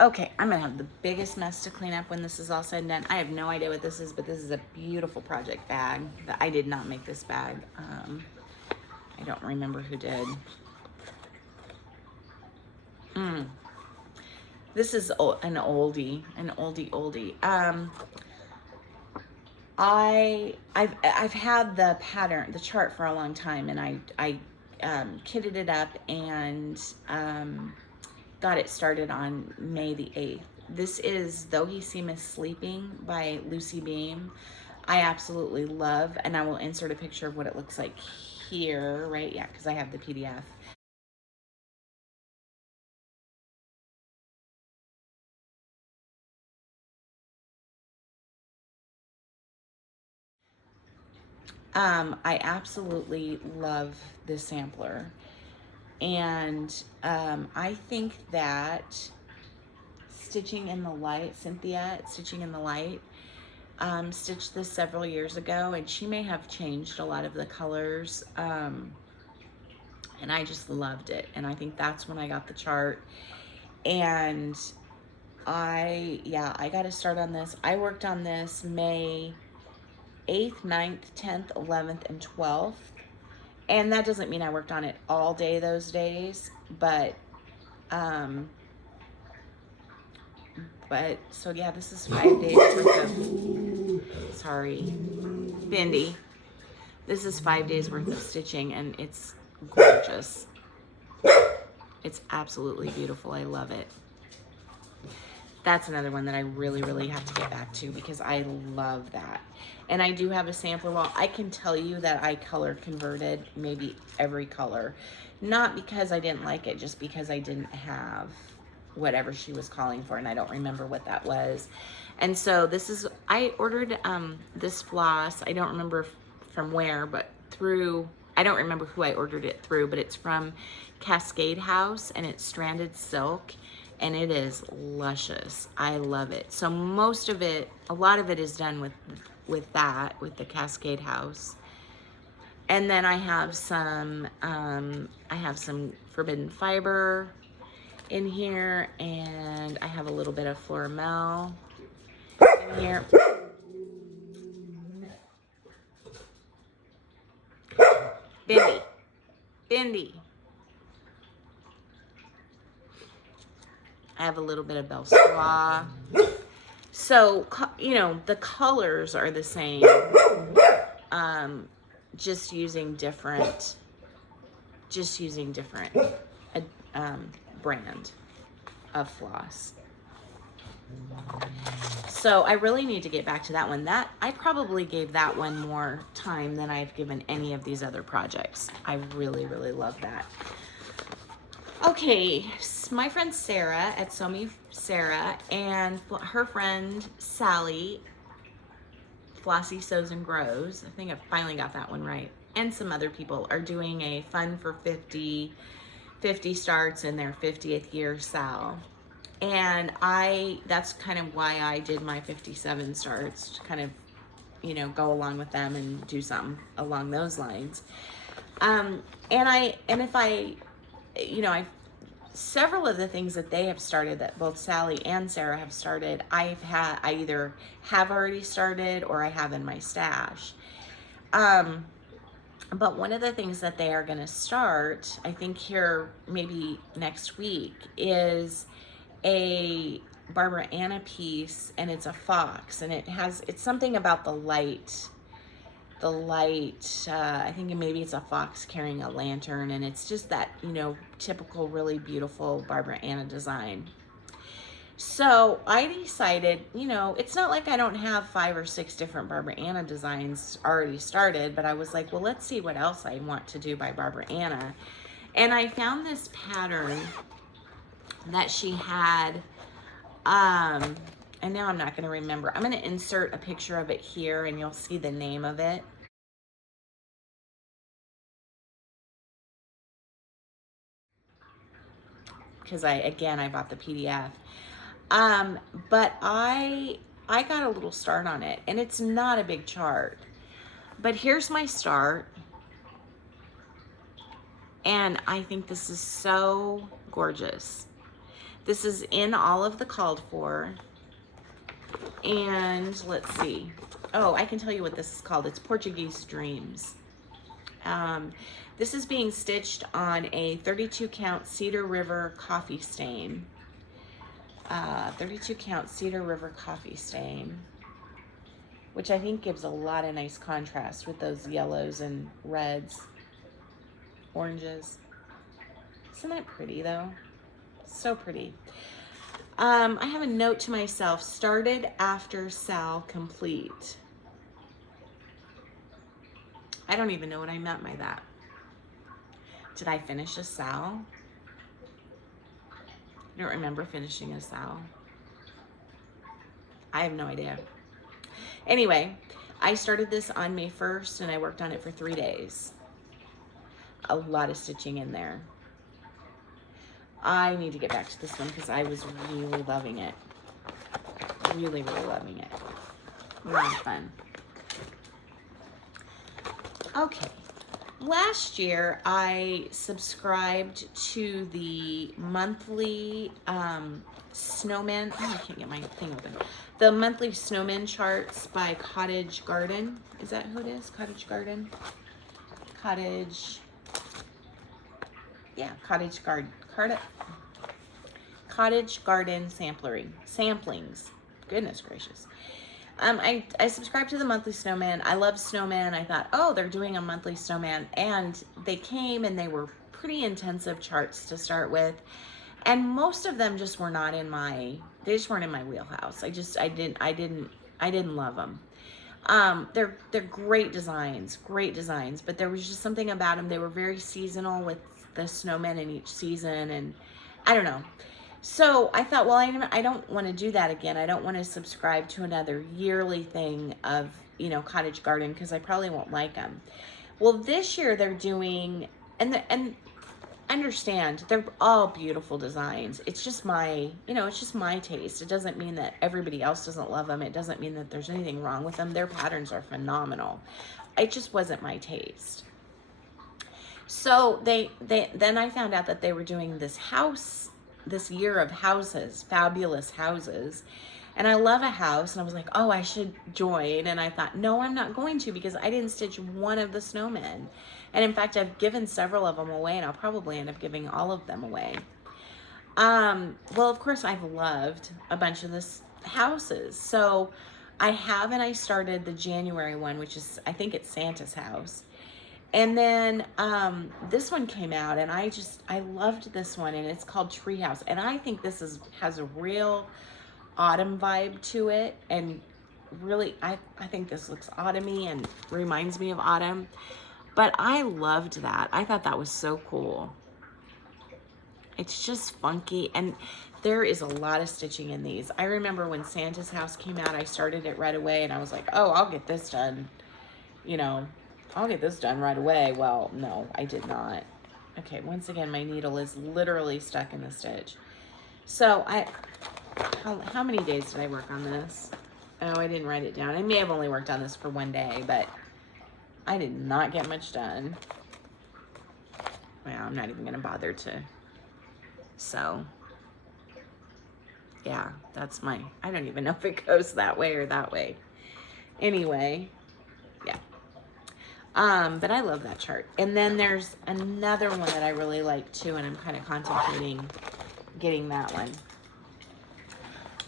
Okay, I'm gonna have the biggest mess to clean up when this is all said and done. I have no idea what this is, but this is a beautiful project bag. I did not make this bag. I don't remember who did. This is an oldie. I've had the pattern, the chart for a long time, and I kitted it up and got it started on May the 8th. This is Though He Seemeth Sleeping by Lucy Beam. I absolutely love, and I will insert a picture of what it looks like here, right? Yeah, because I have the PDF. I absolutely love this sampler. And I think that Stitching in the Light, Cynthia at Stitching in the Light, stitched this several years ago, and she may have changed a lot of the colors, and I just loved it. And I think that's when I got the chart, and I got to start on this. I worked on this May 8th, 9th, 10th, 11th, and 12th. And that doesn't mean I worked on it all day those days, but so yeah, this is 5 days worth of, sorry, Bindi. This is 5 days worth of stitching, and it's gorgeous. It's absolutely beautiful. I love it. That's another one that I really, really have to get back to, because I love that. And I do have a sampler wall. I can tell you that I color converted maybe every color. Not because I didn't like it, just because I didn't have whatever she was calling for, and I don't remember what that was. And so this is I ordered this floss. I don't remember from where, but through, I don't remember who I ordered it through, but it's from Cascade House, and it's stranded silk, and it is luscious. I love it. So most of it, a lot of it is done with the Cascade House. And then I have some forbidden fiber in here, and I have a little bit of Floramel in here. Bindi. I have a little bit of Belsois. So, you know, the colors are the same. Just using different brand of floss. So I really need to get back to that one. That I probably gave that one more time than I've given any of these other projects. I really, really love that. Okay, my friend Sarah at Sew Me Sarah and her friend Sally, Flossie Sews and Grows, I think I finally got that one right, and some other people are doing a Fun for 50 starts in their 50th year sal. And that's kind of why I did my 57 starts, to kind of, you know, go along with them and do something along those lines. Several of the things that they have started, that both Sally and Sarah have started, I either have already started or I have in my stash. But one of the things that they are going to start, I think here maybe next week, is a Barbara Anna piece, and it's a fox, and it's something about the light, I think maybe it's a fox carrying a lantern, and it's just that, you know, typical really beautiful Barbara Anna design. So I decided, you know, it's not like I don't have 5 or 6 different Barbara Anna designs already started, but I was like, well, let's see what else I want to do by Barbara Anna. And I found this pattern that she had, and now I'm not going to remember. I'm going to insert a picture of it here, and you'll see the name of it. Because I bought the PDF. But I got a little start on it, and it's not a big chart. But here's my start. And I think this is so gorgeous. This is in all of the called for. And let's see. Oh, I can tell you what this is called. It's Portuguese Dreams. This is being stitched on a 32 count Cedar River coffee stain. 32 count Cedar River coffee stain, which I think gives a lot of nice contrast with those yellows and reds, oranges. Isn't that pretty though? So pretty. I have a note to myself: started after sal complete. I don't even know what I meant by that. Did I finish a sal? I don't remember finishing a sal. I have no idea. Anyway, I started this on May 1st, and I worked on it for 3 days. A lot of stitching in there. I need to get back to this one because I was really loving it. Really, really loving it. A lot of fun. Okay. Last year, I subscribed to the monthly snowman. Oh, I can't get my thing open. The monthly snowman charts by Cottage Garden. Is that who it is? Cottage Garden? Cottage. Yeah, Cottage Garden. Cottage Garden samplings. Goodness gracious. I subscribed to the monthly snowman. I love snowman. I thought, oh, they're doing a monthly snowman, and they came and they were pretty intensive charts to start with, and most of them just were not in my. They just weren't in my wheelhouse. I didn't love them. They're great designs, but there was just something about them. They were very seasonal with the snowmen in each season, and I don't know. So I thought, well, I don't want to do that again. I don't want to subscribe to another yearly thing of, you know, cottage garden, because I probably won't like them. Well, this year they're doing, and understand, they're all beautiful designs. It's just my, you know, it's just my taste. It doesn't mean that everybody else doesn't love them. It doesn't mean that there's anything wrong with them. Their patterns are phenomenal. It just wasn't my taste. So then I found out that they were doing this year of houses, fabulous houses. And I love a house, and I was like, oh, I should join. And I thought, no, I'm not going to, because I didn't stitch one of the snowmen. And in fact, I've given several of them away, and I'll probably end up giving all of them away. Well, of course, I've loved a bunch of this houses. So I have, and I started the January one, which is, I think it's Santa's house. And then this one came out, and I loved this one, and it's called Treehouse. And I think this has a real autumn vibe to it, and really I think this looks autumny and reminds me of autumn. But I loved that. I thought that was so cool. It's just funky, and there is a lot of stitching in these. I remember when Santa's house came out, I started it right away, and I was like, oh, I'll get this done, you know, I'll get this done right away. Well, no, I did not. Okay, once again, my needle is literally stuck in the stitch. So how many days did I work on this? Oh, I didn't write it down. I may have only worked on this for one day, but I did not get much done. Well, I'm not even gonna bother to. So, yeah, that's I don't even know if it goes that way or that way. Anyway, yeah. But I love that chart. And then there's another one that I really like too, and I'm kind of contemplating getting that one.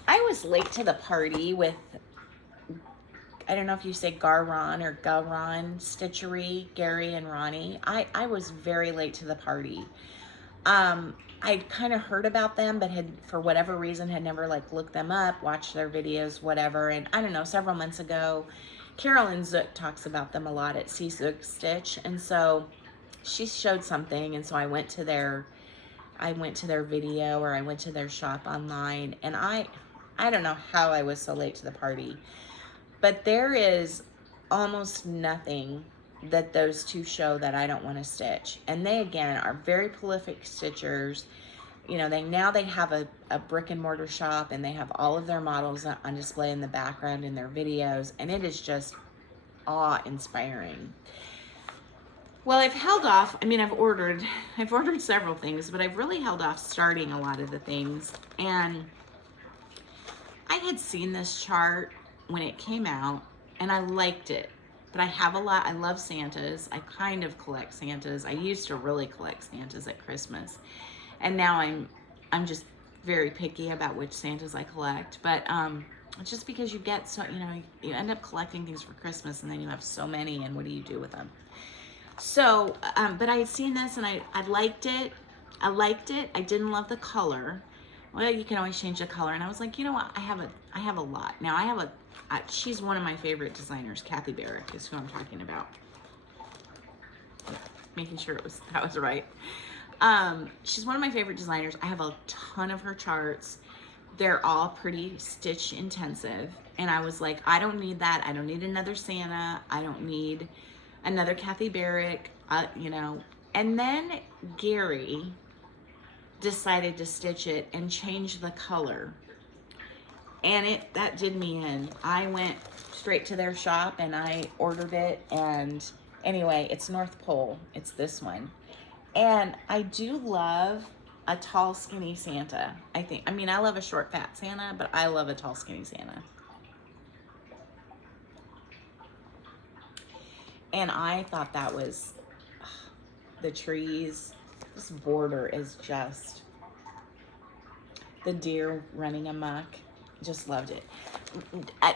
I was late to the party with, I don't know if you say GaRon or GaRon Stitchery, Gary and Ronnie. I was very late to the party. I'd kind of heard about them, but had, for whatever reason, had never like looked them up, watched their videos, whatever. And I don't know, several months ago, Carolyn Zook talks about them a lot at See Zook Stitch. And so she showed something. And so I went to their video, or I went to their shop online, and I don't know how I was so late to the party, but there is almost nothing that those two show that I don't want to stitch. And they, again, are very prolific stitchers. You know, they have a brick and mortar shop, and they have all of their models on display in the background in their videos, and it is just awe-inspiring. Well, I've held off. I mean, I've ordered several things, but I've really held off starting a lot of the things. And I had seen this chart when it came out, and I liked it. But I have a lot. I love Santas. I kind of collect Santas. I used to really collect Santas at Christmas, and now I'm just very picky about which Santas I collect. But it's just because you get so, you know, you end up collecting things for Christmas, and then you have so many, and what do you do with them? So, but I had seen this, and I liked it. I liked it. I didn't love the color. Well, you can always change the color. And I was like, you know what? I have a lot. Now I have she's one of my favorite designers. Kathy Barrick is who I'm talking about. Making sure that was right. She's one of my favorite designers. I have a ton of her charts. They're all pretty stitch intensive. And I was like, I don't need that. I don't need another Santa. I don't need another Kathy Barrick, you know. And then Gary decided to stitch it and change the color, and that did me in. I went straight to their shop and I ordered it, and anyway, it's North Pole. It's this one. And I do love a tall, skinny Santa. I mean, I love a short, fat Santa, but I love a tall, skinny Santa. And I thought that was, the trees, this border is just, the deer running amok, just loved it. I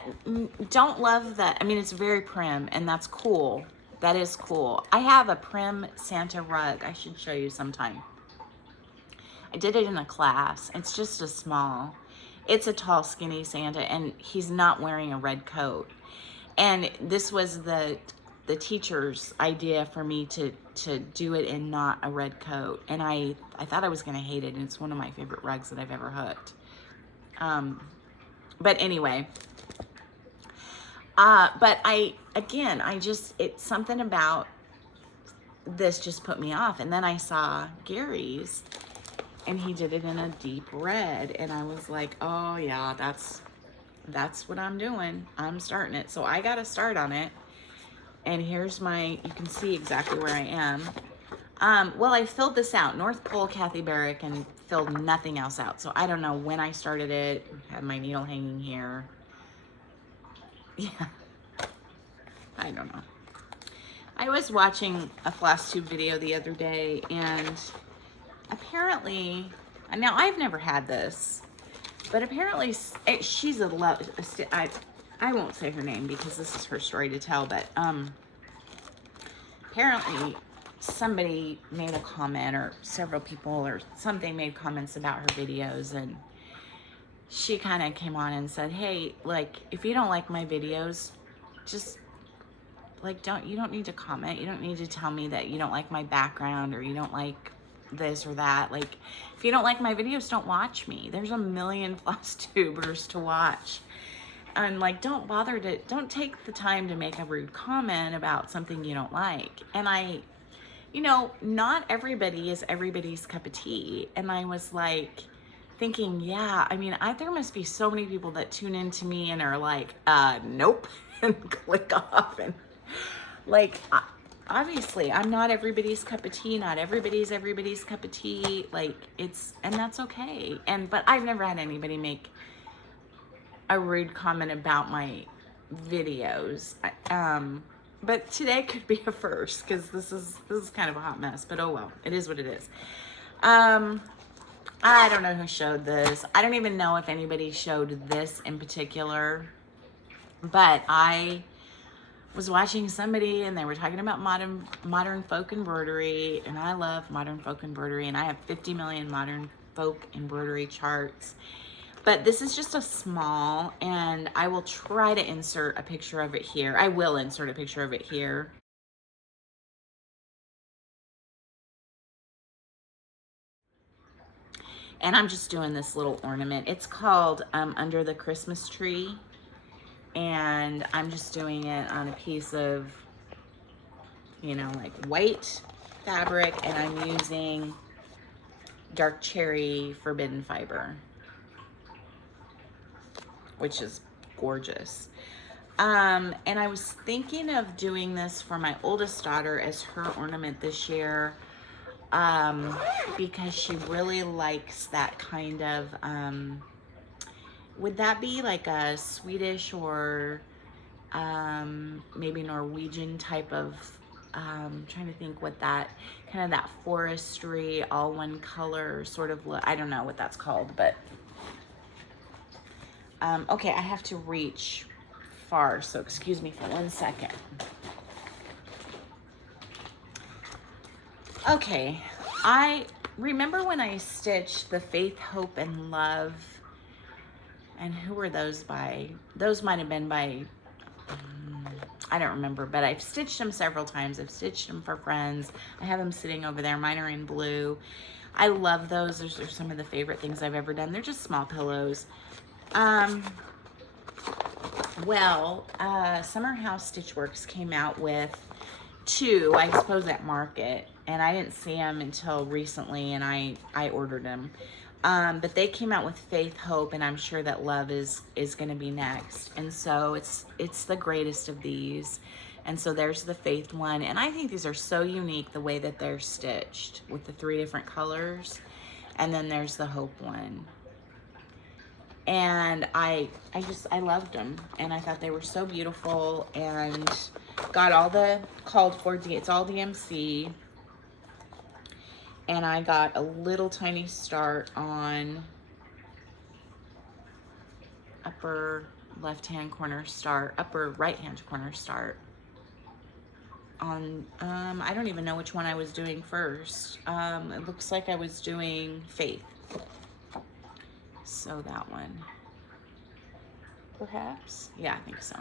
don't love that. I mean, it's very prim, and that's cool. That is cool. I have a prim Santa rug. I should show you sometime. I did it in a class. It's just a small. It's a tall, skinny Santa, and he's not wearing a red coat. And this was the teacher's idea for me to to do it in not a red coat. And I thought I was gonna hate it, and it's one of my favorite rugs that I've ever hooked. But anyway, but it's something about this just put me off. And then I saw Gary's, and he did it in a deep red, and I was like, oh yeah, that's what I'm doing. I'm starting it. So I got to start on it. And here's you can see exactly where I am. Well, I filled this out, North Pole Kathy Barrick, and filled nothing else out. So I don't know when I started it. I have my needle hanging here. Yeah, I don't know. I was watching a Flosstube video the other day, and apparently, now I've never had this, but apparently she's I won't say her name because this is her story to tell, but apparently somebody made a comment, or several people or something made comments about her videos, and she kind of came on and said, hey, like, if you don't like my videos, just like, you don't need to comment. You don't need to tell me that you don't like my background, or you don't like this or that. Like, if you don't like my videos, don't watch me. There's a million Flosstubers to watch. And like, don't take the time to make a rude comment about something you don't like. And not everybody is everybody's cup of tea. And I was like thinking, yeah, I mean, there must be so many people that tune into me and are like, nope, and click off. And like, obviously I'm not everybody's cup of tea. Not everybody's cup of tea. Like, and that's okay. But I've never had anybody make a rude comment about my videos. But today could be a first, because this is kind of a hot mess, but oh well, it is what it is. I don't know who showed this. I don't even know if anybody showed this in particular, but I was watching somebody and they were talking about modern folk embroidery, and I love modern folk embroidery, and I have 50 million modern folk embroidery charts. But this is just a small, and I will try to insert a picture of it here. I will insert a picture of it here. And I'm just doing this little ornament. It's called Under the Christmas Tree. And I'm just doing it on a piece of, like white fabric, and I'm using dark cherry forbidden fiber, which is gorgeous. And I was thinking of doing this for my oldest daughter as her ornament this year, because she really likes that kind of, would that be like a Swedish or maybe Norwegian type of, trying to think what that, kind of that forestry, all one color sort of look. I don't know what that's called, but okay, I have to reach far, so excuse me for 1 second. Okay, I remember when I stitched the Faith, Hope, and Love, and who were those by? Those might have been by, I don't remember, but I've stitched them several times. I've stitched them for friends. I have them sitting over there. Mine are in blue. I love those. Those are some of the favorite things I've ever done. They're just small pillows. Summer House Stitchworks came out with 2, I suppose, at market, and I didn't see them until recently, and I ordered them. But they came out with Faith, Hope, and I'm sure that Love is going to be next. And so it's the greatest of these. And so there's the Faith one, and I think these are so unique the way that they're stitched with the 3 different colors. And then there's the Hope one. And I loved them, and I thought they were so beautiful, and got all the called for, it's all DMC, and I got a little tiny start on upper left-hand corner start, upper right-hand corner start on, I don't even know which one I was doing first. It looks like I was doing Faith. So that one, perhaps? Yeah, I think so.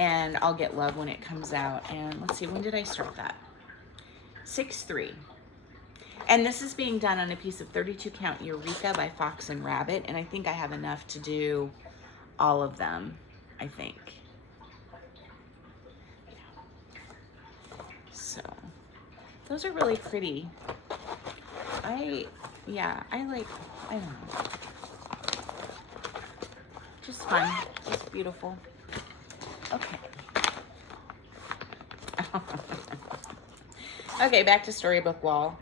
and I'll get love when it comes out. And let's see, when did I start that? 6/3. And this is being done on a piece of 32 count Eureka by Fox and Rabbit, and I think I have enough to do all of them, I think. So those are really pretty. I don't know. Just fun, just beautiful. Okay. Okay, back to Storybook Wall.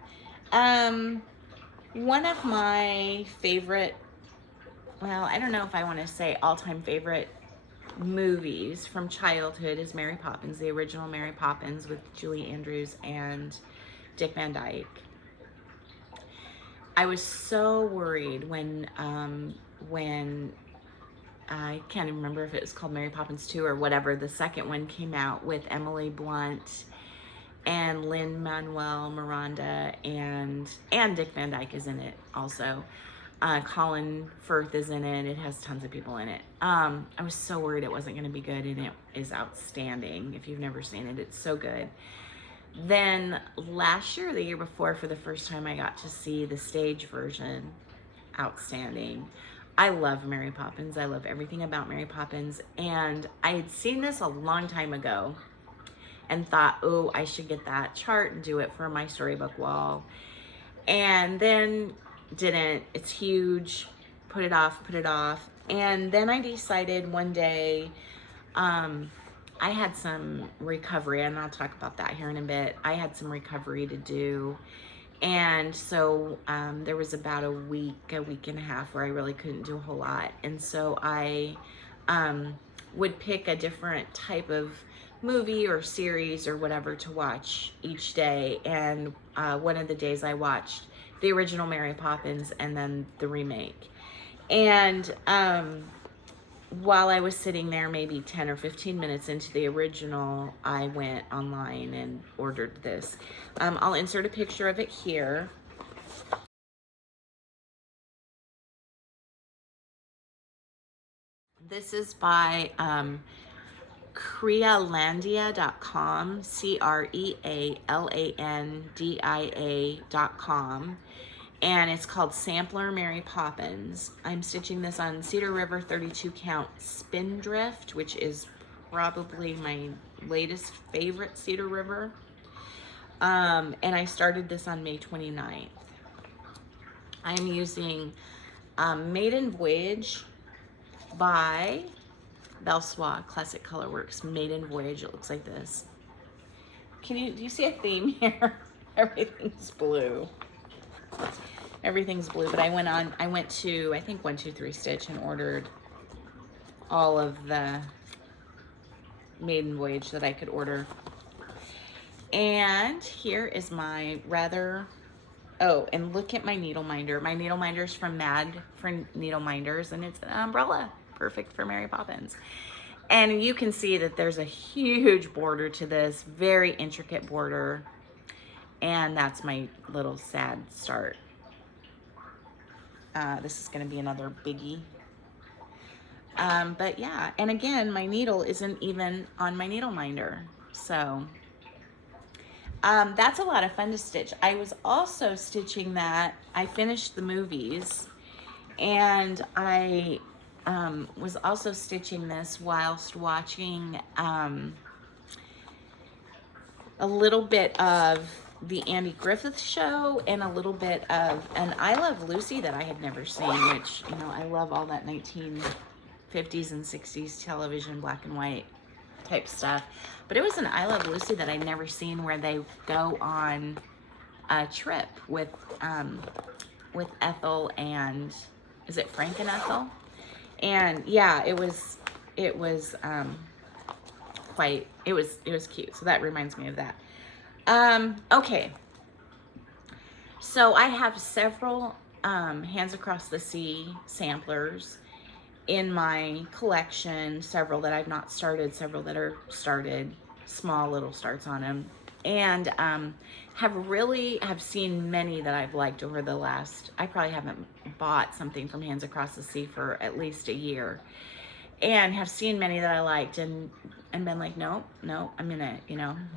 One of my favorite, well, I don't know if I want to say all-time favorite movies from childhood is Mary Poppins, the original Mary Poppins with Julie Andrews and Dick Van Dyke. I was so worried when I can't even remember if it was called Mary Poppins 2 or whatever, the second one came out with Emily Blunt and Lin-Manuel Miranda and Dick Van Dyke is in it also. Colin Firth is in it. It has tons of people in it. I was so worried it wasn't going to be good, and it is outstanding. If you've never seen it, it's so good. Then last year, or the year before, for the first time, I got to see the stage version. Outstanding. I love Mary Poppins. I love everything about Mary Poppins. And I had seen this a long time ago and thought, oh, I should get that chart and do it for my storybook wall. And then didn't. It's huge. Put it off. And then I decided one day, I had some recovery, and I'll talk about that here in a bit. I had some recovery to do. And so there was about a week and a half where I really couldn't do a whole lot. And so I would pick a different type of movie or series or whatever to watch each day. And one of the days I watched the original Mary Poppins and then the remake. And while I was sitting there, maybe 10 or 15 minutes into the original, I went online and ordered this. I'll insert a picture of it here. This is by Crealandia.com, Crealandia.com. And it's called Sampler Mary Poppins. I'm stitching this on Cedar River 32 count Spindrift, which is probably my latest favorite Cedar River. And I started this on May 29th. I'm using Maiden Voyage by Belsois Classic Colorworks. Maiden Voyage, it looks like this. Do you see a theme here? Everything's blue. Everything's blue, but I went to, I think 123 Stitch and ordered all of the Maiden Voyage that I could order. And here is my and look at my needle minder. My needle minder's from MadforMinders, and it's an umbrella, perfect for Mary Poppins. And you can see that there's a huge border to this, very intricate border. And that's my little sad start. This is going to be another biggie. But yeah, and again, my needle isn't even on my needle minder. So that's a lot of fun to stitch. I was also stitching that. I finished the movies, and I was also stitching this whilst watching a little bit of the Andy Griffith Show and a little bit of an I Love Lucy that I had never seen, which, you know, I love all that 1950s and 60s television, black and white type stuff. But it was an I Love Lucy that I'd never seen, where they go on a trip with Ethel and, is it Frank and Ethel? And yeah, it was cute. So that reminds me of that. Okay, so I have several Hands Across the Sea samplers in my collection, several that I've not started, several that are started, small little starts on them, and have seen many that I've liked over the last, I probably haven't bought something from Hands Across the Sea for at least a year. and have seen many that I liked and been like, nope, I'm gonna,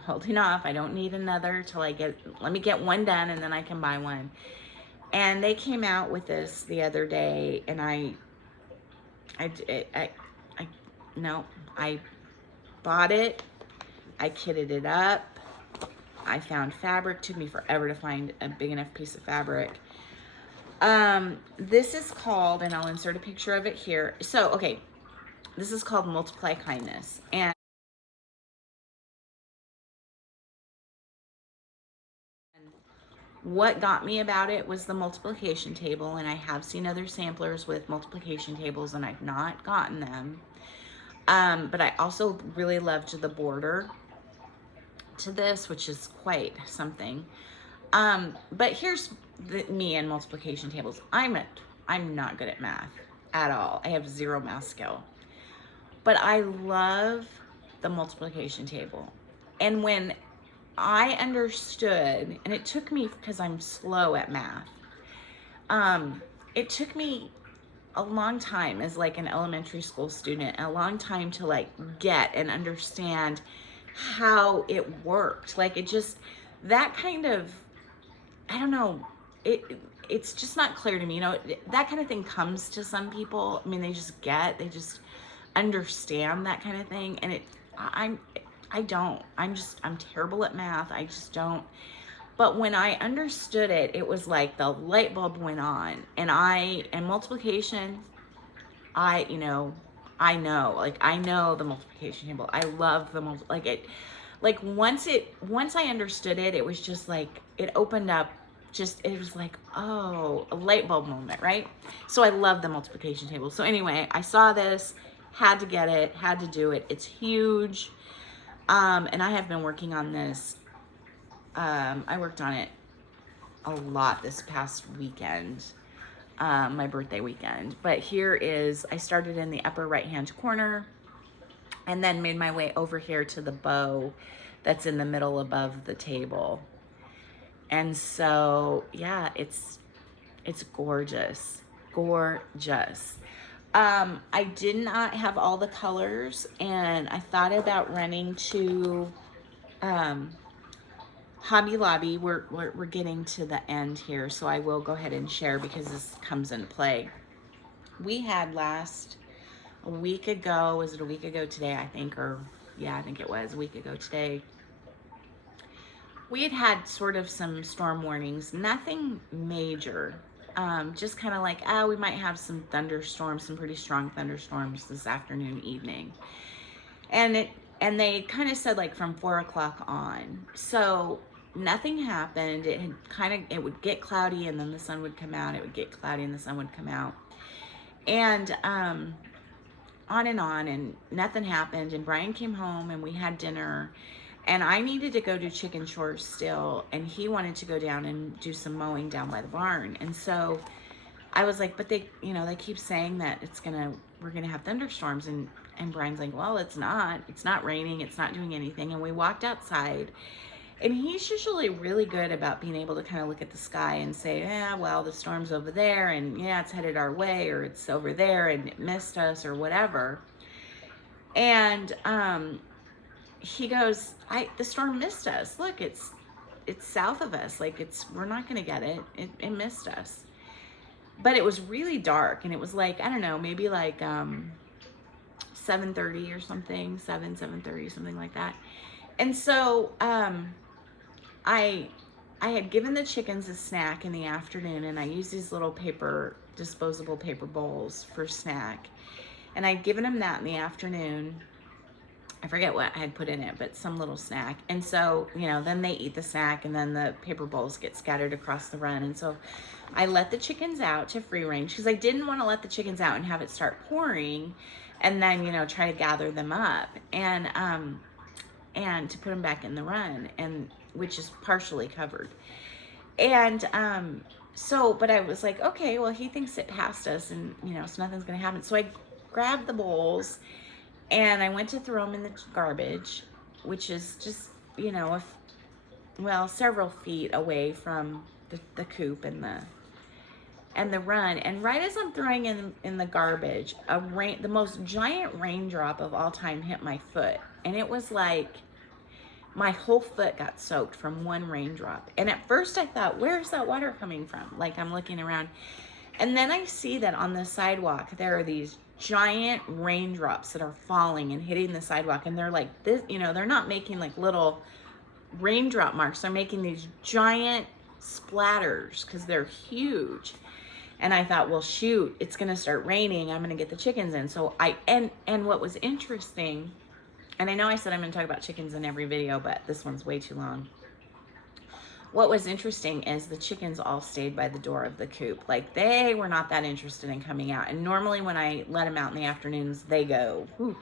holding off. I don't need another till let me get one done and then I can buy one. And they came out with this the other day, and no, I bought it. I kitted it up. I found fabric. Took me forever to find a big enough piece of fabric. This is called, and I'll insert a picture of it here. So, okay, this is called Multiply Kindness. And what got me about it was the multiplication table, and I have seen other samplers with multiplication tables and I've not gotten them. But I also really loved the border to this, which is quite something. But here's me and multiplication tables. I'm not good at math at all. I have zero math skill. But I love the multiplication table. And when I understood, and it took me, because I'm slow at math, it took me a long time as like an elementary school student, a long time to like get and understand how it worked. Like it just, that kind of, I don't know, it's just not clear to me. That kind of thing comes to some people. I mean, they just understand that kind of thing. And I don't. I'm terrible at math. I just don't. But when I understood it, it was like the light bulb went on. And multiplication, I know the multiplication table. I love the once I understood it, it was just like, it opened up, it was like, oh, a light bulb moment, right? So I love the multiplication table. So anyway, I saw this, had to get it, had to do it. It's huge. And I have been working on this. I worked on it a lot this past weekend, my birthday weekend. But here is, I started in the upper right-hand corner and then made my way over here to the bow that's in the middle above the table. And so, yeah, it's gorgeous, gorgeous. I did not have all the colors, and I thought about running to Hobby Lobby. We're getting to the end here, so I will go ahead and share because this comes into play. We had a week ago, was it a week ago today, I think, or yeah, I think it was a week ago today. We had sort of some storm warnings, nothing major. Just kind of like, we might have some thunderstorms, some pretty strong thunderstorms this afternoon, evening. And they kind of said like from 4 o'clock on. So nothing happened. It would get cloudy and then the sun would come out. It would get cloudy and the sun would come out. And on and nothing happened. And Brian came home and we had dinner. And I needed to go do chicken chores still, and he wanted to go down and do some mowing down by the barn. And so I was like, but they keep saying that we're gonna have thunderstorms, and Brian's like, well, it's not raining, it's not doing anything. And we walked outside, and he's usually really good about being able to kind of look at the sky and say, yeah, well, the storm's over there, and yeah, it's headed our way, or it's over there and it missed us, or whatever. And he goes, the storm missed us. Look, it's south of us. Like we're not gonna get it. It missed us. But it was really dark, and it was like, I don't know, maybe like 7:30 or something, 7:30, something like that. And so I had given the chickens a snack in the afternoon, and I used these little disposable paper bowls for snack. And I'd given them that in the afternoon. I forget what I had put in it, but some little snack. And so, then they eat the snack, and then the paper bowls get scattered across the run. And so I let the chickens out to free range because I didn't want to let the chickens out and have it start pouring and then, try to gather them up and to put them back in the run, and which is partially covered. And but I was like, okay, well, he thinks it passed us, and so nothing's gonna happen. So I grabbed the bowls and I went to throw them in the garbage, which is just, several feet away from the coop and and the run, and right as I'm throwing in the garbage, the most giant raindrop of all time hit my foot, and it was like my whole foot got soaked from one raindrop. And at first I thought, where's that water coming from? Like, I'm looking around, and then I see that on the sidewalk there are these giant raindrops that are falling and hitting the sidewalk, and they're like this, you know, they're not making like little raindrop marks, they're making these giant splatters because they're huge. And I thought, well, shoot, it's gonna start raining, I'm gonna get the chickens in. So and what was interesting, and I know I said I'm gonna talk about chickens in every video, but this one's way too long. What was interesting is the chickens all stayed by the door of the coop. Like, they were not that interested in coming out. And normally when I let them out in the afternoons, they go. Whew.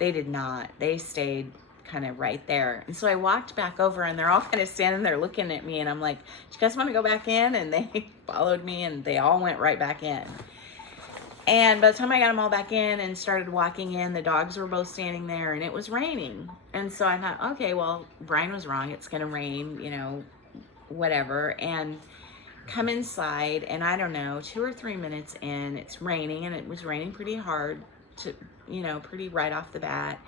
They did not. They stayed kind of right there. And so I walked back over, and they're all kind of standing there looking at me, and I'm like, do you guys want to go back in? And they followed me, and they all went right back in. And by the time I got them all back in and started walking in, the dogs were both standing there, and it was raining. And so I thought, okay, well, Brian was wrong. It's going to rain, you know, whatever. And come inside, and I don't know, 2 or 3 minutes in, it's raining, and it was raining pretty hard, to, you know, pretty right off the bat.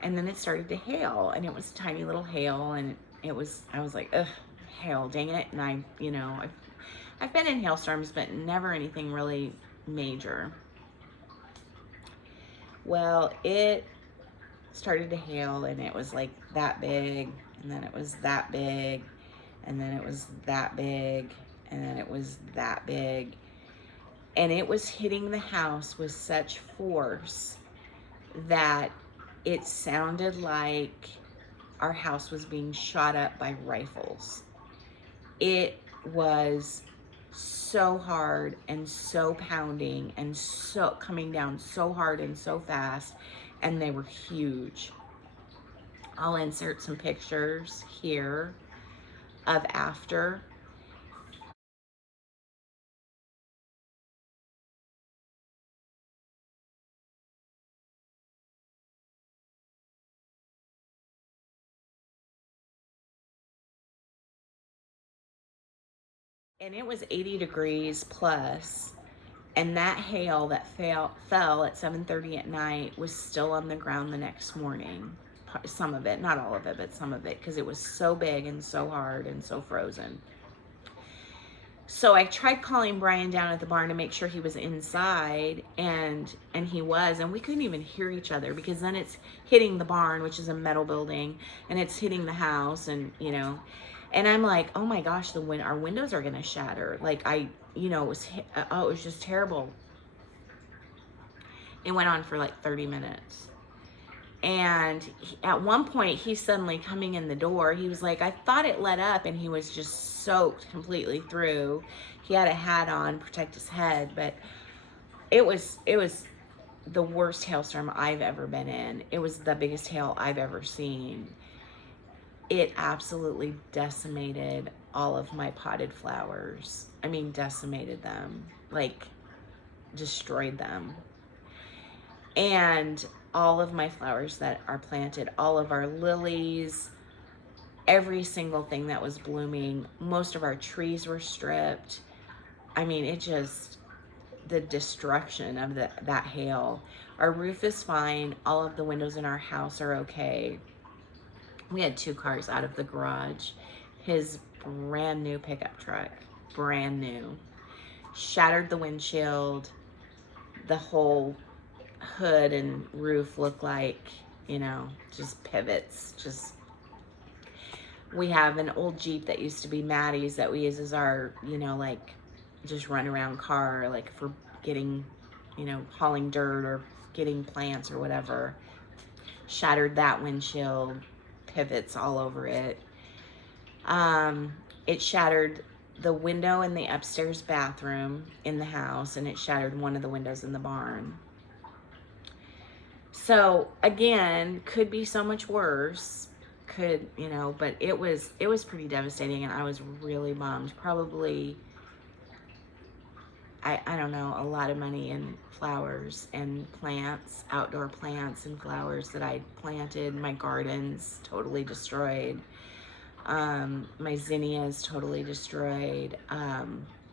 And then it started to hail, and it was tiny little hail, and I was like, ugh, hail, dang it. And you know, I've been in hailstorms, but never anything really major. Well, it started to hail, and it was like that big, and then it was that big, and then it was that big, and then it was that big. And it was hitting the house with such force that it sounded like our house was being shot up by rifles. It was so hard and so pounding and so coming down so hard and so fast, and they were huge. I'll insert some pictures here of after. And it was 80 degrees plus, and that hail that fell at 7:30 at night was still on the ground the next morning. Some of it, not all of it, but some of it, because it was so big and so hard and so frozen. So I tried calling Brian down at the barn to make sure he was inside, and he was, and we couldn't even hear each other, because then it's hitting the barn, which is a metal building, and it's hitting the house, and you know, and I'm like, oh my gosh, our windows are gonna shatter. Like, you know, it was just terrible. It went on for like 30 minutes. And at one point, he's suddenly coming in the door. He was like, I thought it let up, and he was just soaked completely through. He had a hat on, protect his head, but it was the worst hailstorm I've ever been in. It was the biggest hail I've ever seen. It absolutely decimated all of my potted flowers. I mean, decimated them, like destroyed them. And all of my flowers that are planted, all of our lilies, every single thing that was blooming, most of our trees were stripped. I mean, it just, the destruction of that hail. Our roof is fine. All of the windows in our house are okay. We had 2 cars out of the garage. His brand new pickup truck, brand new, shattered the windshield. The whole hood and roof look like, you know, just pivots. Just, we have an old Jeep that used to be Maddie's that we use as our, you know, like just run around car, like for getting, you know, hauling dirt or getting plants or whatever. Shattered that windshield, pivots all over it. It shattered the window in the upstairs bathroom in the house, and it shattered one of the windows in the barn. So again, could be so much worse, could, you know, but it was pretty devastating, and I was really bummed. Probably, I don't know, a lot of money in flowers and plants, outdoor plants and flowers that I planted. My garden's totally destroyed. My zinnias totally destroyed.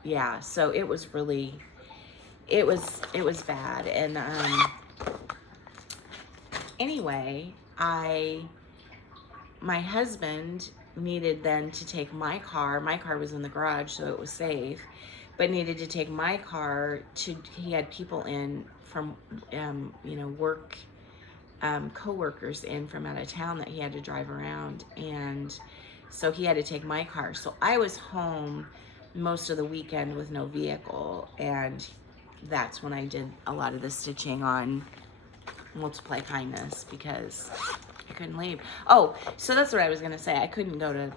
yeah, so it was really, it was bad. And anyway, my husband needed then to take my car. My car was in the garage, so it was safe, but needed to take my car to, he had people in from, you know, work, co-workers in from out of town that he had to drive around. And so he had to take my car. So I was home most of the weekend with no vehicle. And that's when I did a lot of the stitching on Multiply Kindness, because I couldn't leave. Oh, so that's what I was gonna say. I couldn't go to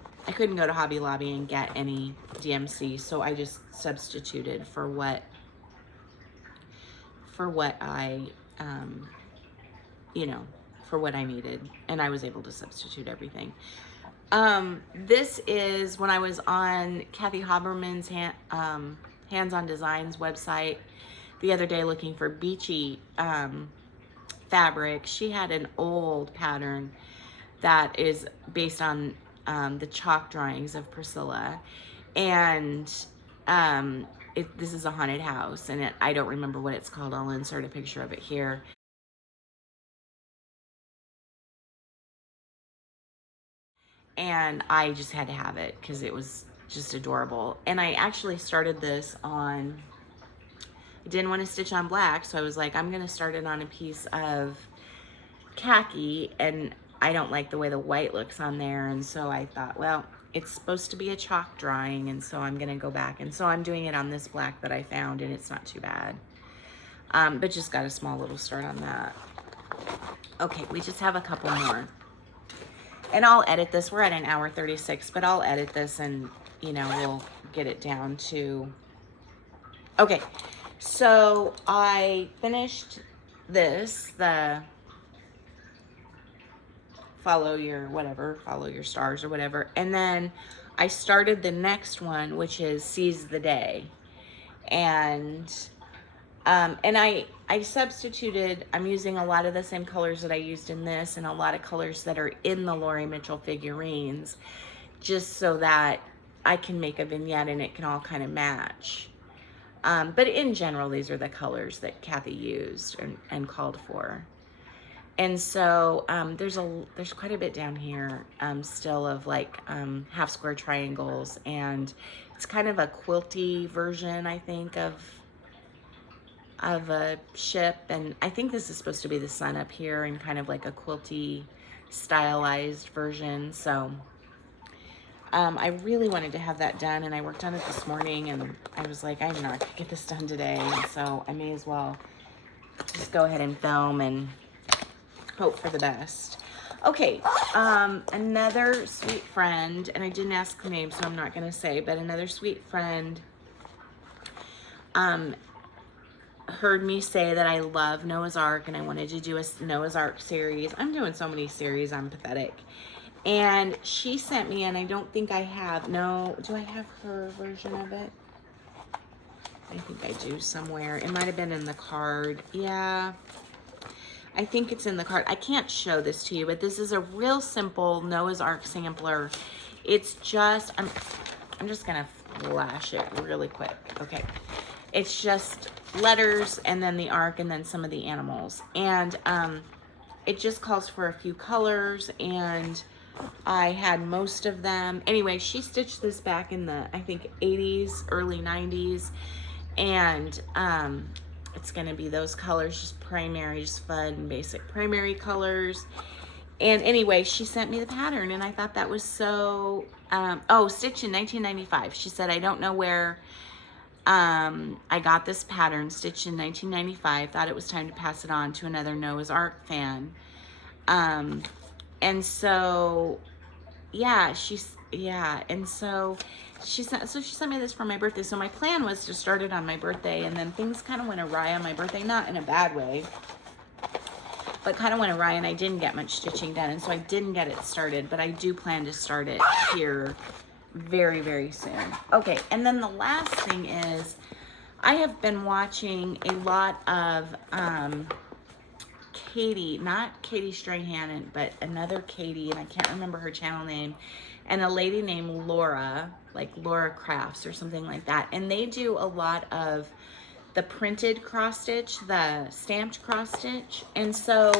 Hobby Lobby and get any DMC, so I just substituted for what I, you know, for what I needed, and I was able to substitute everything. This is when I was on Kathy Haberman's Hands on Designs website the other day looking for beachy fabric. She had an old pattern that is based on the chalk drawings of Priscilla, and this is a haunted house, and I don't remember what it's called. I'll insert a picture of it here. And I just had to have it because it was just adorable. And I actually started this on, I didn't want to stitch on black, so I was like, I'm gonna start it on a piece of khaki, and I don't like the way the white looks on there. And so I thought, well, it's supposed to be a chalk drawing, and so I'm gonna go back. And so I'm doing it on this black that I found, and it's not too bad. But just got a small little start on that. Okay, we just have a couple more. And I'll edit this. We're at an hour 36, but I'll edit this and, you know, we'll get it down to, okay. So I finished this, the follow your whatever, follow your stars or whatever. And then I started the next one, which is Seize the Day. And I substituted, I'm using a lot of the same colors that I used in this and a lot of colors that are in the Lori Mitchell figurines, just so that I can make a vignette and it can all kind of match. But in general, these are the colors that Kathy used and called for. And so there's quite a bit down here still of like half square triangles, and it's kind of a quilty version, I think, of a ship. And I think this is supposed to be the sun up here and kind of like a quilty stylized version. So I really wanted to have that done, and I worked on it this morning, and I was like, I'm not gonna get this done today, and so I may as well just go ahead and film and hope for the best. Okay, another sweet friend, and I didn't ask the name, so I'm not gonna say, but another sweet friend heard me say that I love Noah's Ark and I wanted to do a Noah's Ark series. I'm doing so many series, I'm pathetic. And she sent me, and I don't think I have, no, do I have her version of it? I think I do somewhere. It might have been in the card. Yeah, I think it's in the card. I can't show this to you, but this is a real simple Noah's Ark sampler. It's just, I'm just gonna flash it really quick. Okay, it's just letters and then the ark and then some of the animals, and it just calls for a few colors, and I had most of them. Anyway, she stitched this back in the, I think, 80s, early 90s, and it's gonna be those colors, just primary, just fun, basic primary colors. And anyway, she sent me the pattern, and I thought that was so, oh, stitched in 1995. She said, I don't know where I got this pattern, stitched in 1995, thought it was time to pass it on to another Noah's Ark fan. And so, yeah, and so she sent me this for my birthday. So my plan was to start it on my birthday, and then things kind of went awry on my birthday, not in a bad way, but kind of went awry, and I didn't get much stitching done, and so I didn't get it started, but I do plan to start it here very, very soon. Okay, and then the last thing is, I have been watching a lot of Katie, not Katie Strahan, but another Katie, and I can't remember her channel name, and a lady named Laura, like Laura Crafts or something like that. And they do a lot of the printed cross stitch, the stamped cross stitch. And so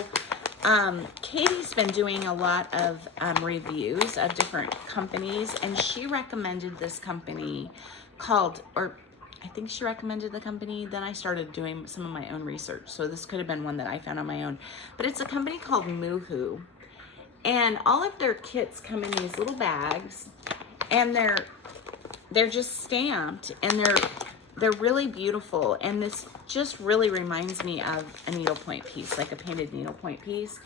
Katie's been doing a lot of reviews of different companies, and she recommended this company called, or I think she recommended the company, then I started doing some of my own research. So this could have been one that I found on my own, but it's a company called Moohoo. And all of their kits come in these little bags, and they're just stamped, and they're really beautiful. And this just really reminds me of a needlepoint piece, like a painted needlepoint piece.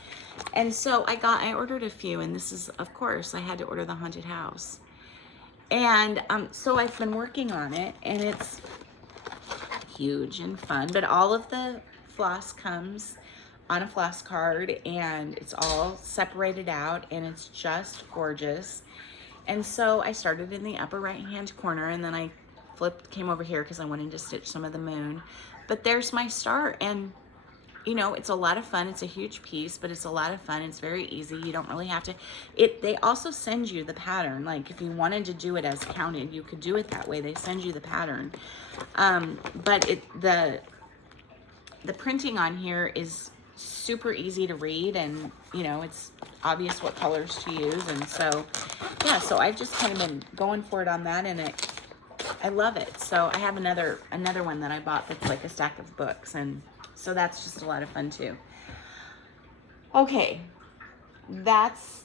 And so I ordered a few, and this is, of course, I had to order the haunted house. And so I've been working on it, and it's huge and fun, but all of the floss comes on a floss card, and it's all separated out, and it's just gorgeous. And so I started in the upper right hand corner, and then I came over here because I wanted to stitch some of the moon. But there's my start, and you know, it's a lot of fun. It's a huge piece, but it's a lot of fun. It's very easy. You don't really have to, they also send you the pattern. Like if you wanted to do it as counted, you could do it that way. They send you the pattern. But the printing on here is super easy to read, and you know, it's obvious what colors to use. And so, yeah, so I've just kind of been going for it on that, and I love it. So I have another one that I bought that's like a stack of books, and so that's just a lot of fun too. Okay, that's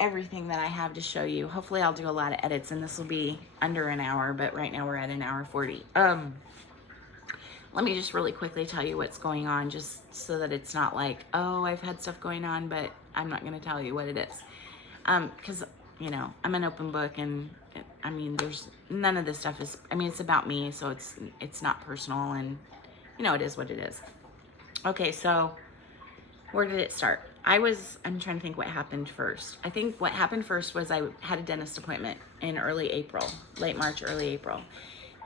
everything that I have to show you. Hopefully I'll do a lot of edits, and this will be under an hour, but right now we're at an hour 40. Let me just really quickly tell you what's going on, just so that it's not like, oh, I've had stuff going on, but I'm not going to tell you what it is. Because, you know, I'm an open book, and I mean, there's none of this stuff is, I mean, it's about me, so it's not personal, and you know, it is what it is. Okay, so where did it start? I'm trying to think what happened first. I think what happened first was I had a dentist appointment in early April, late March, early April.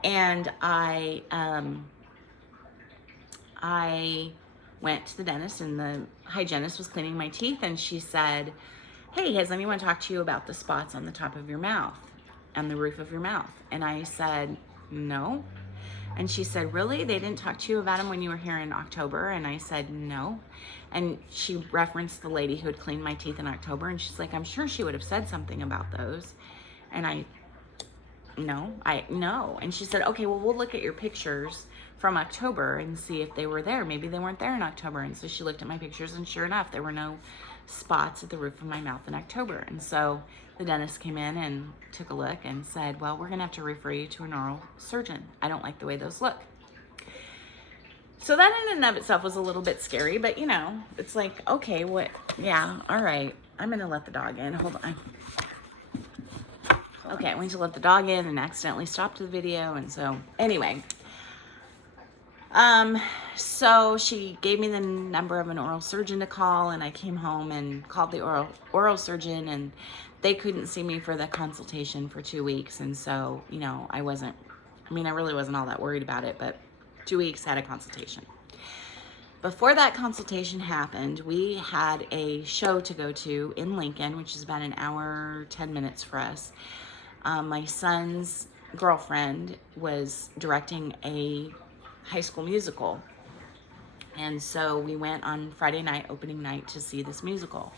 And I went to the dentist, and the hygienist was cleaning my teeth, and she said, hey, has anyone talked to you about the spots on the top of your mouth, on the roof of your mouth? And I said, no. And she said, really? They didn't talk to you about them when you were here in October? And I said, no. And she referenced the lady who had cleaned my teeth in October, and she's like, I'm sure she would have said something about those. And no. And she said, okay, well, we'll look at your pictures from October and see if they were there. Maybe they weren't there in October. And so she looked at my pictures, and sure enough, there were no spots at the roof of my mouth in October. And so the dentist came in and took a look and said, well, we're gonna have to refer you to an oral surgeon. I don't like the way those look. So that in and of itself was a little bit scary, but you know, it's like, okay, what, yeah, all right, I'm gonna let the dog in, hold on. Okay, I went to let the dog in and accidentally stopped the video, and so, anyway. So she gave me the number of an oral surgeon to call, and I came home and called the oral surgeon, and they couldn't see me for the consultation for 2 weeks. And so, you know, I really wasn't all that worried about it, but 2 weeks had a consultation. Before that consultation happened, we had a show to go to in Lincoln, which is about an hour, 10 minutes for us. My son's girlfriend was directing a high school musical, and so we went on Friday night, opening night, to see this musical.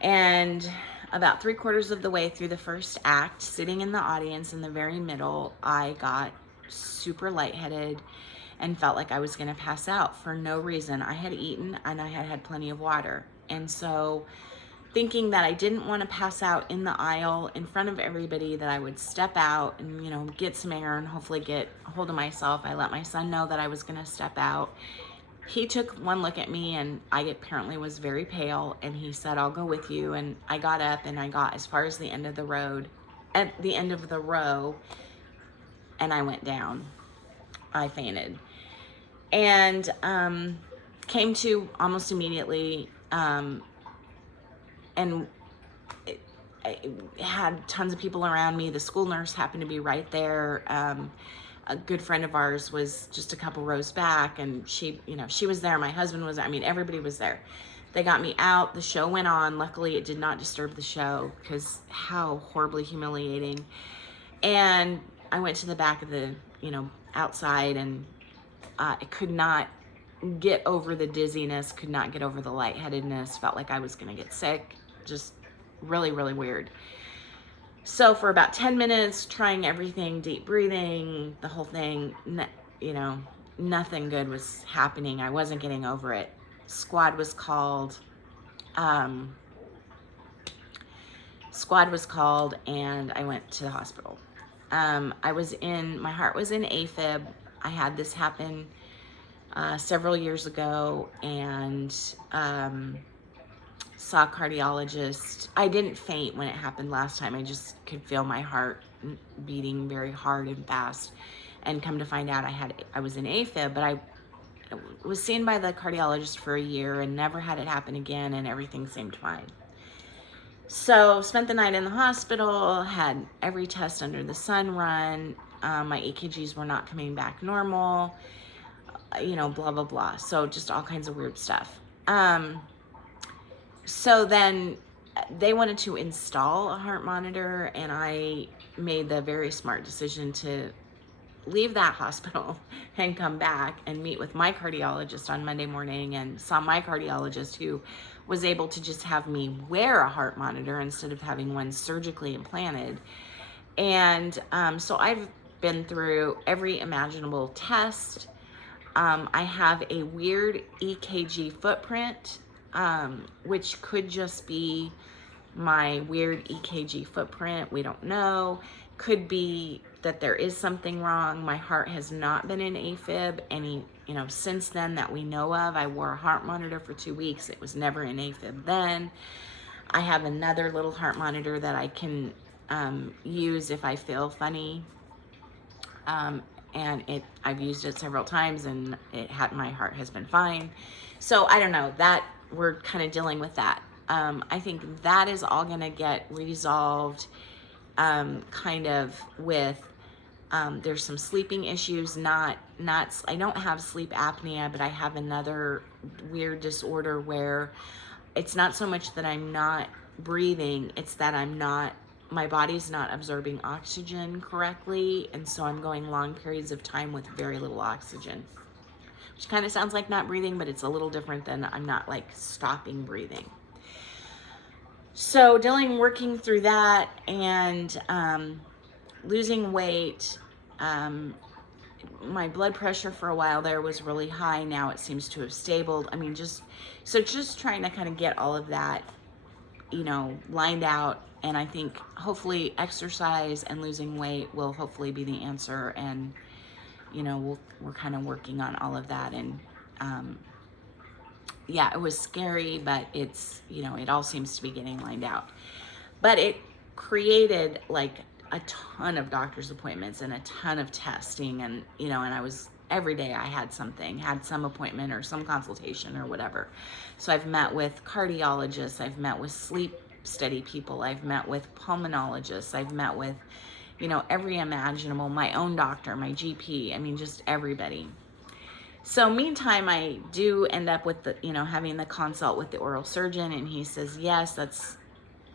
And about 3/4 of the way through the first act, sitting in the audience in the very middle, I got super lightheaded and felt like I was gonna pass out for no reason. I had eaten, and I had had plenty of water, and so thinking that I didn't want to pass out in the aisle in front of everybody, that I would step out and, you know, get some air and hopefully get a hold of myself. I let my son know that I was going to step out. He took one look at me, and I apparently was very pale, and he said, I'll go with you. And I got up, and I got as far as the end of the road, at the end of the row, and I went down. I fainted. And came to almost immediately, and I had tons of people around me. The school nurse happened to be right there. a good friend of ours was just a couple rows back, and she, you know, she was there. My husband was, I mean, everybody was there. They got me out. The show went on. Luckily, it did not disturb the show, because how horribly humiliating. And I went to the back of the, you know, outside, and I could not get over the dizziness, could not get over the lightheadedness, felt like I was going to get sick. Just really, really weird. So for about 10 minutes, trying everything, deep breathing, the whole thing, you know, nothing good was happening. I wasn't getting over it. Squad was called. Squad was called, and I went to the hospital. My heart was in AFib. I had this happen several years ago, and saw a cardiologist. I didn't faint when it happened last time. I just could feel my heart beating very hard and fast, and come to find out I was in AFib. But I was seen by the cardiologist for a year and never had it happen again, and everything seemed fine. So spent the night in the hospital, had every test under the sun run. My EKGs were not coming back normal, you know, blah, blah, blah. So just all kinds of weird stuff. So then they wanted to install a heart monitor, and I made the very smart decision to leave that hospital and come back and meet with my cardiologist on Monday morning, and saw my cardiologist, who was able to just have me wear a heart monitor instead of having one surgically implanted. And so I've been through every imaginable test. I have a weird EKG footprint, which could just be my weird EKG footprint. We don't know. Could be that there is something wrong. My heart has not been in AFib since then that we know of. I wore a heart monitor for 2 weeks. It was never in AFib then. I have another little heart monitor that I can use if I feel funny. And I've used it several times, and my heart has been fine. So I don't know, that we're kind of dealing with that. I think that is all gonna get resolved kind of with, there's some sleeping issues, I don't have sleep apnea, but I have another weird disorder where it's not so much that I'm not breathing, it's that my body's not absorbing oxygen correctly, and so I'm going long periods of time with very little oxygen, which kind of sounds like not breathing, but it's a little different than I'm not like stopping breathing. So working through that, and losing weight. My blood pressure for a while there was really high. Now it seems to have stabled. I mean, just trying to kind of get all of that, you know, lined out. And I think hopefully exercise and losing weight will hopefully be the answer. And, you know, we're kind of working on all of that. And, yeah, it was scary, but it's, you know, it all seems to be getting lined out. But it created like a ton of doctor's appointments and a ton of testing, and, you know, and every day I had some appointment or some consultation or whatever. So I've met with cardiologists, I've met with sleep study people, I've met with pulmonologists, I've met with, you know, every imaginable, my own doctor, my GP, I mean, just everybody. So meantime, I do end up with having the consult with the oral surgeon, and he says, yes, that's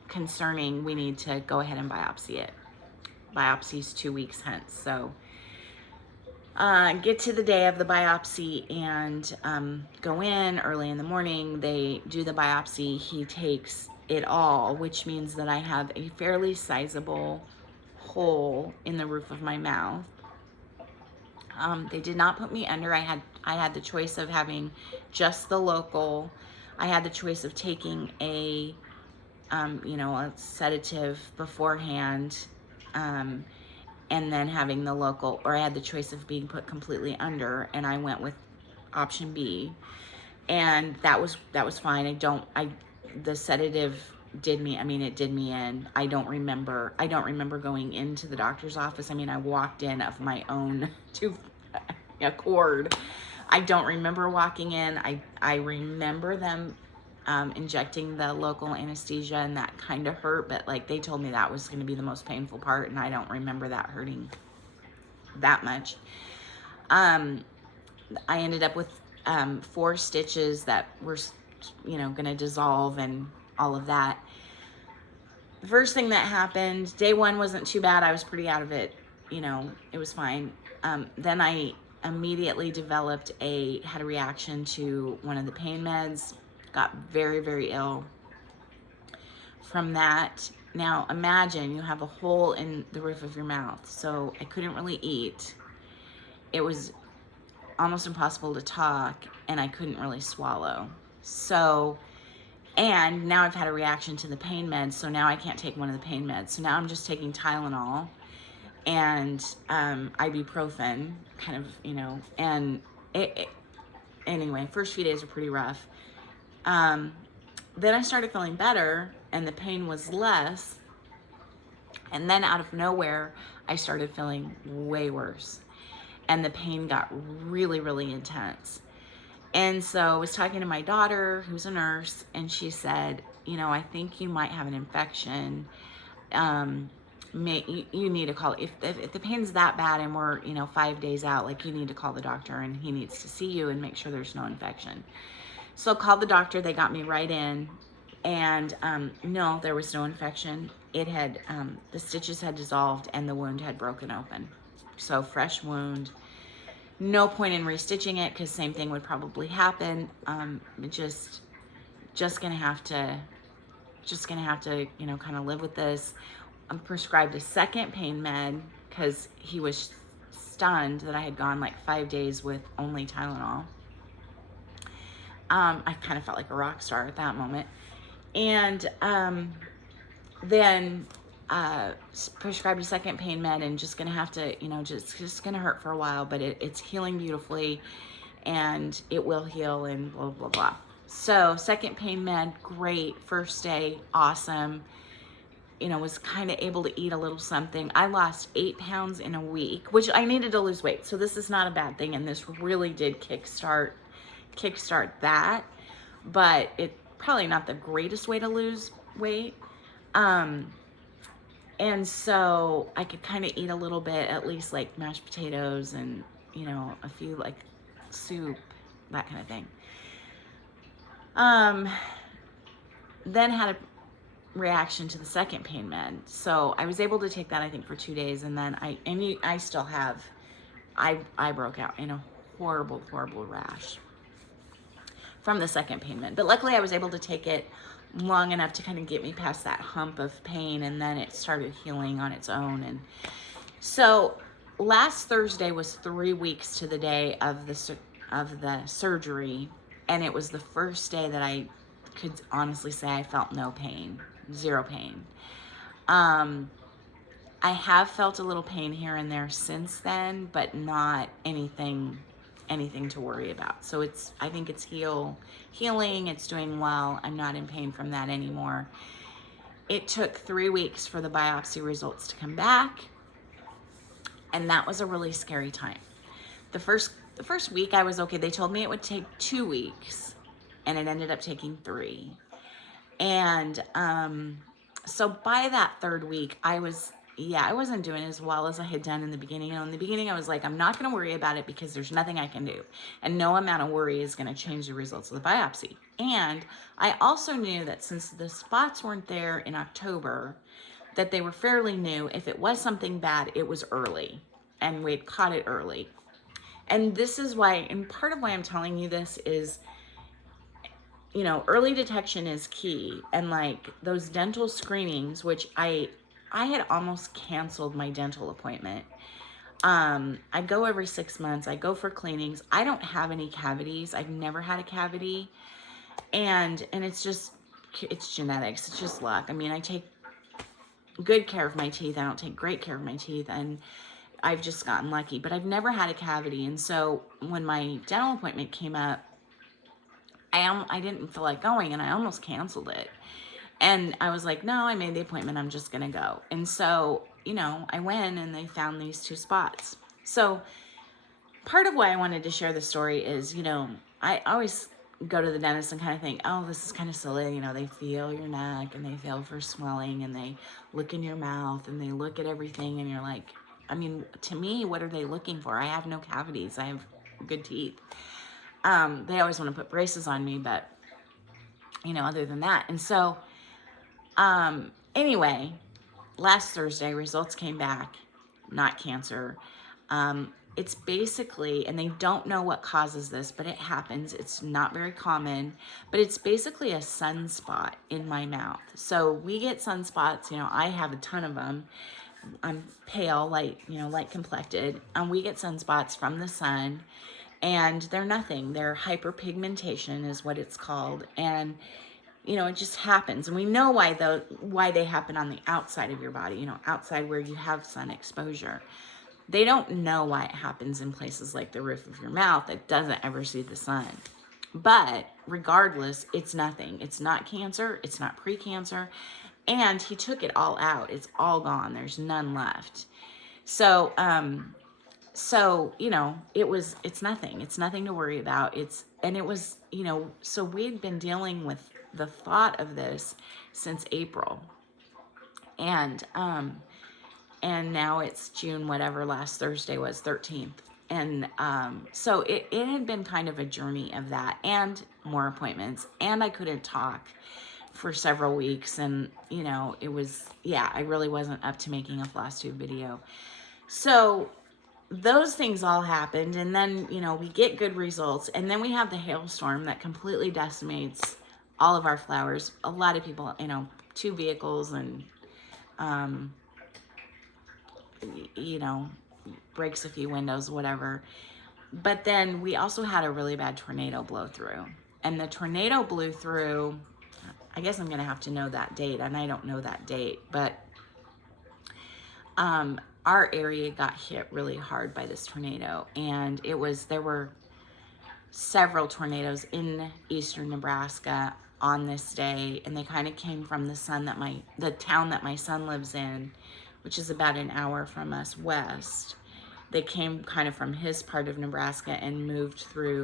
concerning. We need to go ahead and biopsy it. Biopsy's 2 weeks hence. So get to the day of the biopsy and go in early in the morning. They do the biopsy. He takes it all, which means that I have a fairly sizable hole in the roof of my mouth. They did not put me under. I had the choice of having just the local. I had the choice of taking a sedative beforehand, and then having the local, or I had the choice of being put completely under, and I went with option B, and that was fine. The sedative did me in. I don't remember going into the doctor's office. I mean, I walked in of my own accord. I don't remember walking in. I remember them injecting the local anesthesia, and that kind of hurt, but like they told me that was going to be the most painful part, and I don't remember that hurting. that much. I ended up with 4 stitches that were, you know, gonna dissolve and all of that. The first thing that happened, day 1 wasn't too bad. I was pretty out of it, you know, it was fine. Then I immediately had a reaction to one of the pain meds, got very, very ill from that. Now imagine you have a hole in the roof of your mouth, so I couldn't really eat. It was almost impossible to talk, and I couldn't really swallow. So, and now I've had a reaction to the pain meds, so now I can't take one of the pain meds. So now I'm just taking Tylenol and ibuprofen, kind of, you know, and anyway, first few days were pretty rough. Then I started feeling better and the pain was less. And then out of nowhere, I started feeling way worse. And the pain got really, really intense. And so I was talking to my daughter, who's a nurse, and she said, you know, I think you might have an infection. You need to call, if the pain's that bad and we're, you know, 5 days out, like, you need to call the doctor and he needs to see you and make sure there's no infection. So I called the doctor, they got me right in, and no, there was no infection. It had, the stitches had dissolved and the wound had broken open. So fresh wound. No point in restitching it because same thing would probably happen. Just gonna have to, you know, kind of live with this. I'm prescribed a second pain med because he was stunned that I had gone like 5 days with only Tylenol. I kind of felt like a rock star at that moment. And then prescribed a second pain med, and just gonna have to, you know, just gonna hurt for a while, but it's healing beautifully and it will heal and blah, blah, blah. So second pain med, great. First day, awesome. You know, was kind of able to eat a little something. I lost 8 pounds in a week, which I needed to lose weight. So this is not a bad thing. And this really did kickstart that, but it probably not the greatest way to lose weight. And so I could kind of eat a little bit, at least like mashed potatoes and, you know, a few like soup, that kind of thing. Then had a reaction to the second pain med. So I was able to take that, I think, for 2 days. And then I still have, I broke out in a horrible, horrible rash from the second pain med. But luckily I was able to take it long enough to kind of get me past that hump of pain, and then it started healing on its own. And so last Thursday was 3 weeks to the day of the surgery, and it was the first day that I could honestly say I felt no pain, 0 pain. I have felt a little pain here and there since then, but not anything to worry about. So I think it's healing, it's doing well. I'm not in pain from that anymore. It took 3 weeks for the biopsy results to come back, and that was a really scary time. The first week I was okay. They told me it would take 2 weeks, and it ended up taking 3. And so by that 3rd week, I wasn't doing as well as I had done in the beginning. You know, in the beginning, I was like, I'm not going to worry about it because there's nothing I can do. And no amount of worry is going to change the results of the biopsy. And I also knew that since the spots weren't there in October, that they were fairly new. If it was something bad, it was early. And we'd caught it early. And this is why, and part of why I'm telling you this is, you know, early detection is key. And like those dental screenings, which I had almost canceled my dental appointment. I go every 6 months. I go for cleanings. I don't have any cavities. I've never had a cavity. And it's genetics. It's just luck. I mean, I take good care of my teeth. I don't take great care of my teeth. And I've just gotten lucky. But I've never had a cavity. And so when my dental appointment came up, I didn't feel like going, and I almost canceled it. And I was like, no, I made the appointment. I'm just going to go. And so, you know, I went and they found these 2 spots. So part of why I wanted to share the story is, you know, I always go to the dentist and kind of think, oh, this is kind of silly. You know, they feel your neck and they feel for swelling and they look in your mouth and they look at everything and you're like, I mean, to me, what are they looking for? I have no cavities. I have good teeth. They always want to put braces on me, but, you know, other than that. And so, anyway, last Thursday, results came back, not cancer. It's basically, and they don't know what causes this, but it happens. It's not very common, but it's basically a sunspot in my mouth. So we get sunspots, you know, I have a ton of them. I'm pale, light, you know, light complected, and we get sunspots from the sun, and they're nothing. They're hyperpigmentation is what it's called. And you know, it just happens. And we know why they happen on the outside of your body, you know, outside where you have sun exposure. They don't know why it happens in places like the roof of your mouth that doesn't ever see the sun. But regardless, it's nothing. It's not cancer. It's not precancer. And he took it all out. It's all gone. There's none left. So, you know, it's nothing. It's nothing to worry about. And it was, you know, so we'd been dealing with the thought of this since April. And now it's June, whatever last Thursday was, 13th. And so it had been kind of a journey of that and more appointments. And I couldn't talk for several weeks. And, you know, it was, yeah, I really wasn't up to making a floss tube video. So those things all happened. And then, you know, we get good results. And then we have the hailstorm that completely decimates all of our flowers. A lot of people, you know, 2 vehicles and, you know, breaks a few windows, whatever. But then we also had a really bad tornado blow through. And the tornado blew through, I guess I'm going to have to know that date, and I don't know that date, but our area got hit really hard by this tornado. And there were several tornadoes in eastern Nebraska on this day, and they kind of came from the town that my son lives in, which is about an hour from us west. They came kind of from his part of Nebraska and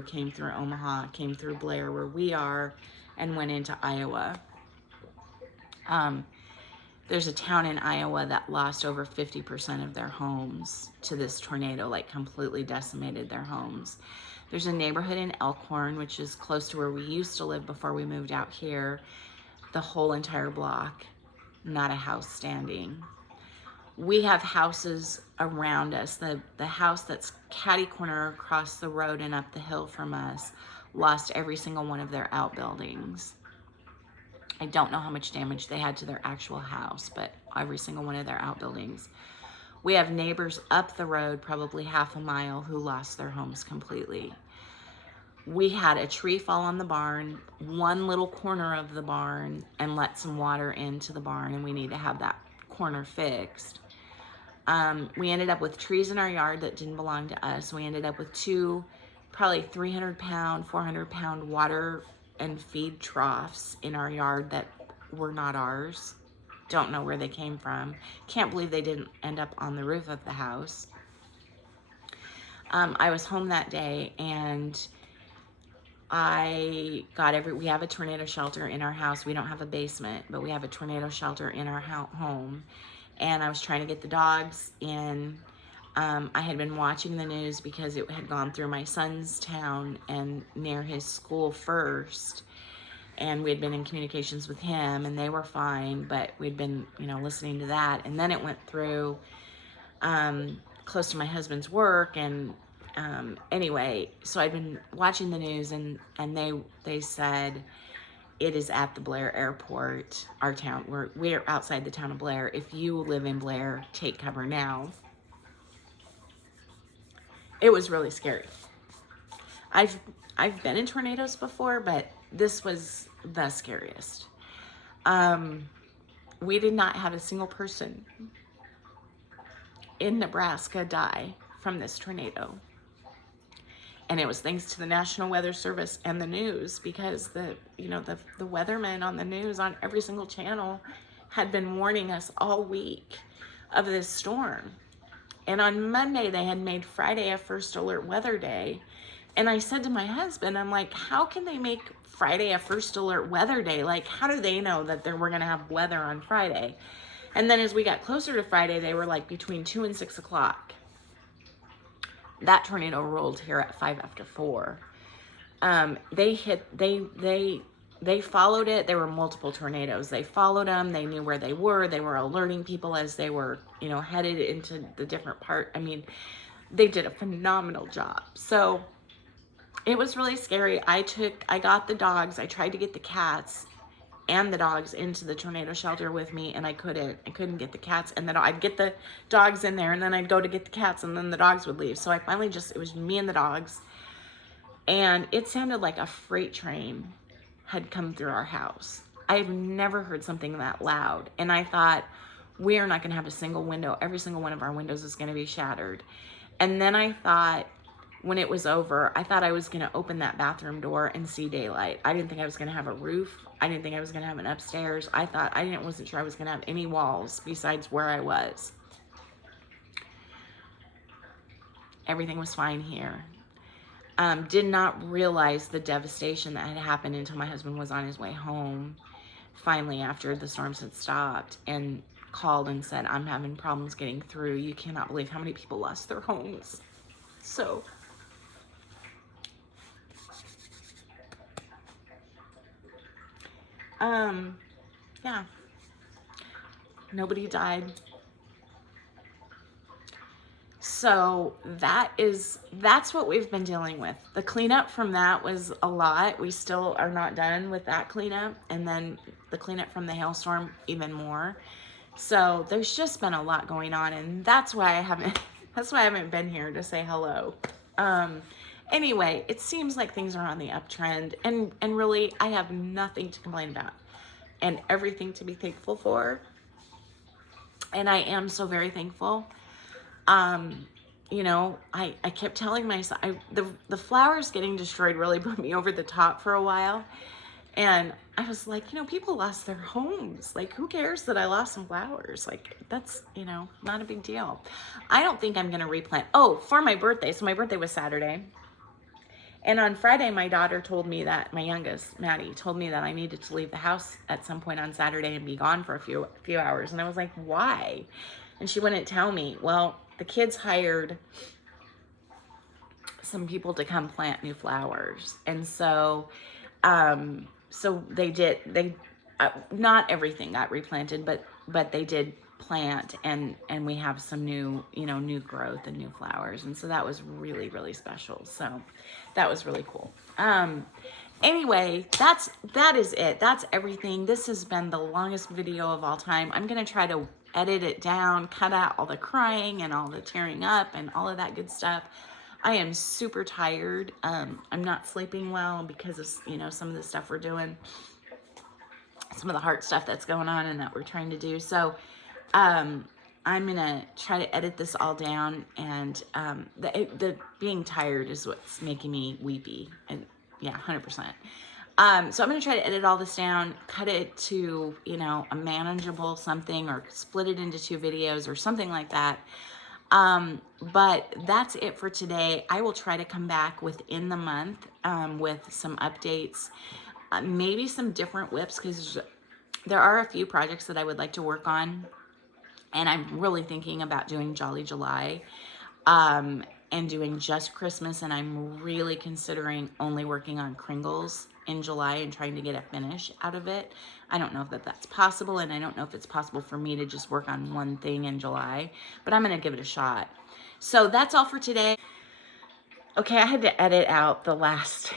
came through Omaha, came through Blair where we are, and went into Iowa. There's a town in Iowa that lost over 50% of their homes to this tornado, like completely decimated their homes. There's a neighborhood in Elkhorn, which is close to where we used to live before we moved out here. The whole entire block, not a house standing. We have houses around us. The house that's catty corner across the road and up the hill from us lost every single one of their outbuildings. I don't know how much damage they had to their actual house, but every single one of their outbuildings. We have neighbors up the road, probably half a mile, who lost their homes completely. We had a tree fall on the barn, one little corner of the barn, and let some water into the barn, and we need to have that corner fixed. We ended up with trees in our yard that didn't belong to us. We ended up with 2 probably 300-pound, 400-pound water and feed troughs in our yard that were not ours. Don't know where they came from. Can't believe they didn't end up on the roof of the house. I was home that day, and we have a tornado shelter in our house. We don't have a basement, but we have a tornado shelter in our home. And I was trying to get the dogs in. I had been watching the news because it had gone through my son's town and near his school first. And we had been in communications with him, and they were fine, but we'd been, you know, listening to that. And then it went through close to my husband's work. And anyway, so I'd been watching the news, and they said, it is at the Blair airport, our town. We're outside the town of Blair. If you live in Blair, take cover now. It was really scary. I've been in tornadoes before, but this was the scariest. We did not have a single person in Nebraska die from this tornado. And it was thanks to the National Weather Service and the news, because the weathermen on the news on every single channel had been warning us all week of this storm. And on Monday, they had made Friday a first alert weather day. And I said to my husband, I'm like, how can they make Friday a first alert weather day? Like, how do they know that we're going to have weather on Friday? And then as we got closer to Friday, they were like between 2 and 6 o'clock. That tornado rolled here at 5 after 4. They followed it. There were multiple tornadoes. They followed them. They knew where they were. They were alerting people as they were, you know, headed into the different part. I mean, they did a phenomenal job. So it was really scary. I got the dogs. I tried to get the cats and the dogs into the tornado shelter with me, and I couldn't get the cats. And then I'd get the dogs in there, and then I'd go to get the cats, and then the dogs would leave. So I finally it was me and the dogs. And it sounded like a freight train had come through our house. I've never heard something that loud. And I thought, we are not gonna have a single window. Every single one of our windows is gonna be shattered. And then I thought, when it was over, I thought I was gonna open that bathroom door and see daylight. I didn't think I was gonna have a roof. I didn't think I was gonna have an upstairs. I wasn't sure I was gonna have any walls besides where I was. Everything was fine here. Did not realize the devastation that had happened until my husband was on his way home, finally, after the storms had stopped, and called and said, I'm having problems getting through. You cannot believe how many people lost their homes. So, yeah, nobody died. So that's what we've been dealing with. The cleanup from that was a lot. We still are not done with that cleanup. And then the cleanup from the hailstorm, even more. So there's just been a lot going on, and that's why I haven't been here to say hello. Anyway, it seems like things are on the uptrend, and really I have nothing to complain about and everything to be thankful for. And I am so very thankful. You know, I kept telling myself, the flowers getting destroyed really put me over the top for a while. And I was like, you know, people lost their homes. Like, who cares that I lost some flowers? Like, that's, you know, not a big deal. I don't think I'm going to replant. Oh, for my birthday. So my birthday was Saturday. And on Friday, my daughter told me that, my youngest, Maddie, told me that I needed to leave the house at some point on Saturday and be gone for a few hours. And I was like, why? And she wouldn't tell me. Well, the kids hired some people to come plant new flowers. And so, so they did, not everything got replanted, but they did plant, and we have some new, you know, new growth and new flowers. And so that was really, really special. So that was really cool. Anyway, that is it. That's everything. This has been the longest video of all time. I'm going to try to edit it down, cut out all the crying and all the tearing up and all of that good stuff. I am super tired. I'm not sleeping well because of, you know, some of the stuff we're doing, some of the heart stuff that's going on and that we're trying to do. So, I'm going to try to edit this all down, and, the being tired is what's making me weepy, and yeah, 100%. So I'm going to try to edit all this down, cut it to, you know, a manageable something, or split it into 2 videos or something like that. But that's it for today. I will try to come back within the month, with some updates, maybe some different whips, because there are a few projects that I would like to work on, and I'm really thinking about doing Jolly July, and doing just Christmas, and I'm really considering only working on Kringles in July and trying to get a finish out of it. I don't know if that's possible, and I don't know if it's possible for me to just work on one thing in July, but I'm gonna give it a shot. So that's all for today. Okay, I had to edit out the last,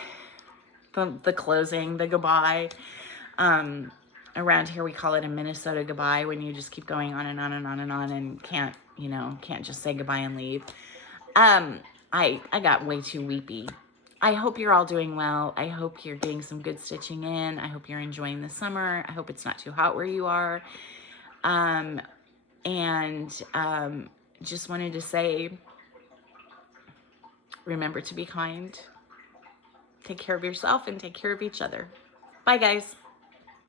the closing, the goodbye. Around here we call it a Minnesota goodbye, when you just keep going on and on and on and on and can't, you know, can't just say goodbye and leave. I got way too weepy. I hope you're all doing well. I hope you're getting some good stitching in. I hope you're enjoying the summer. I hope it's not too hot where you are. Just wanted to say, remember to be kind. Take care of yourself and take care of each other. Bye, guys.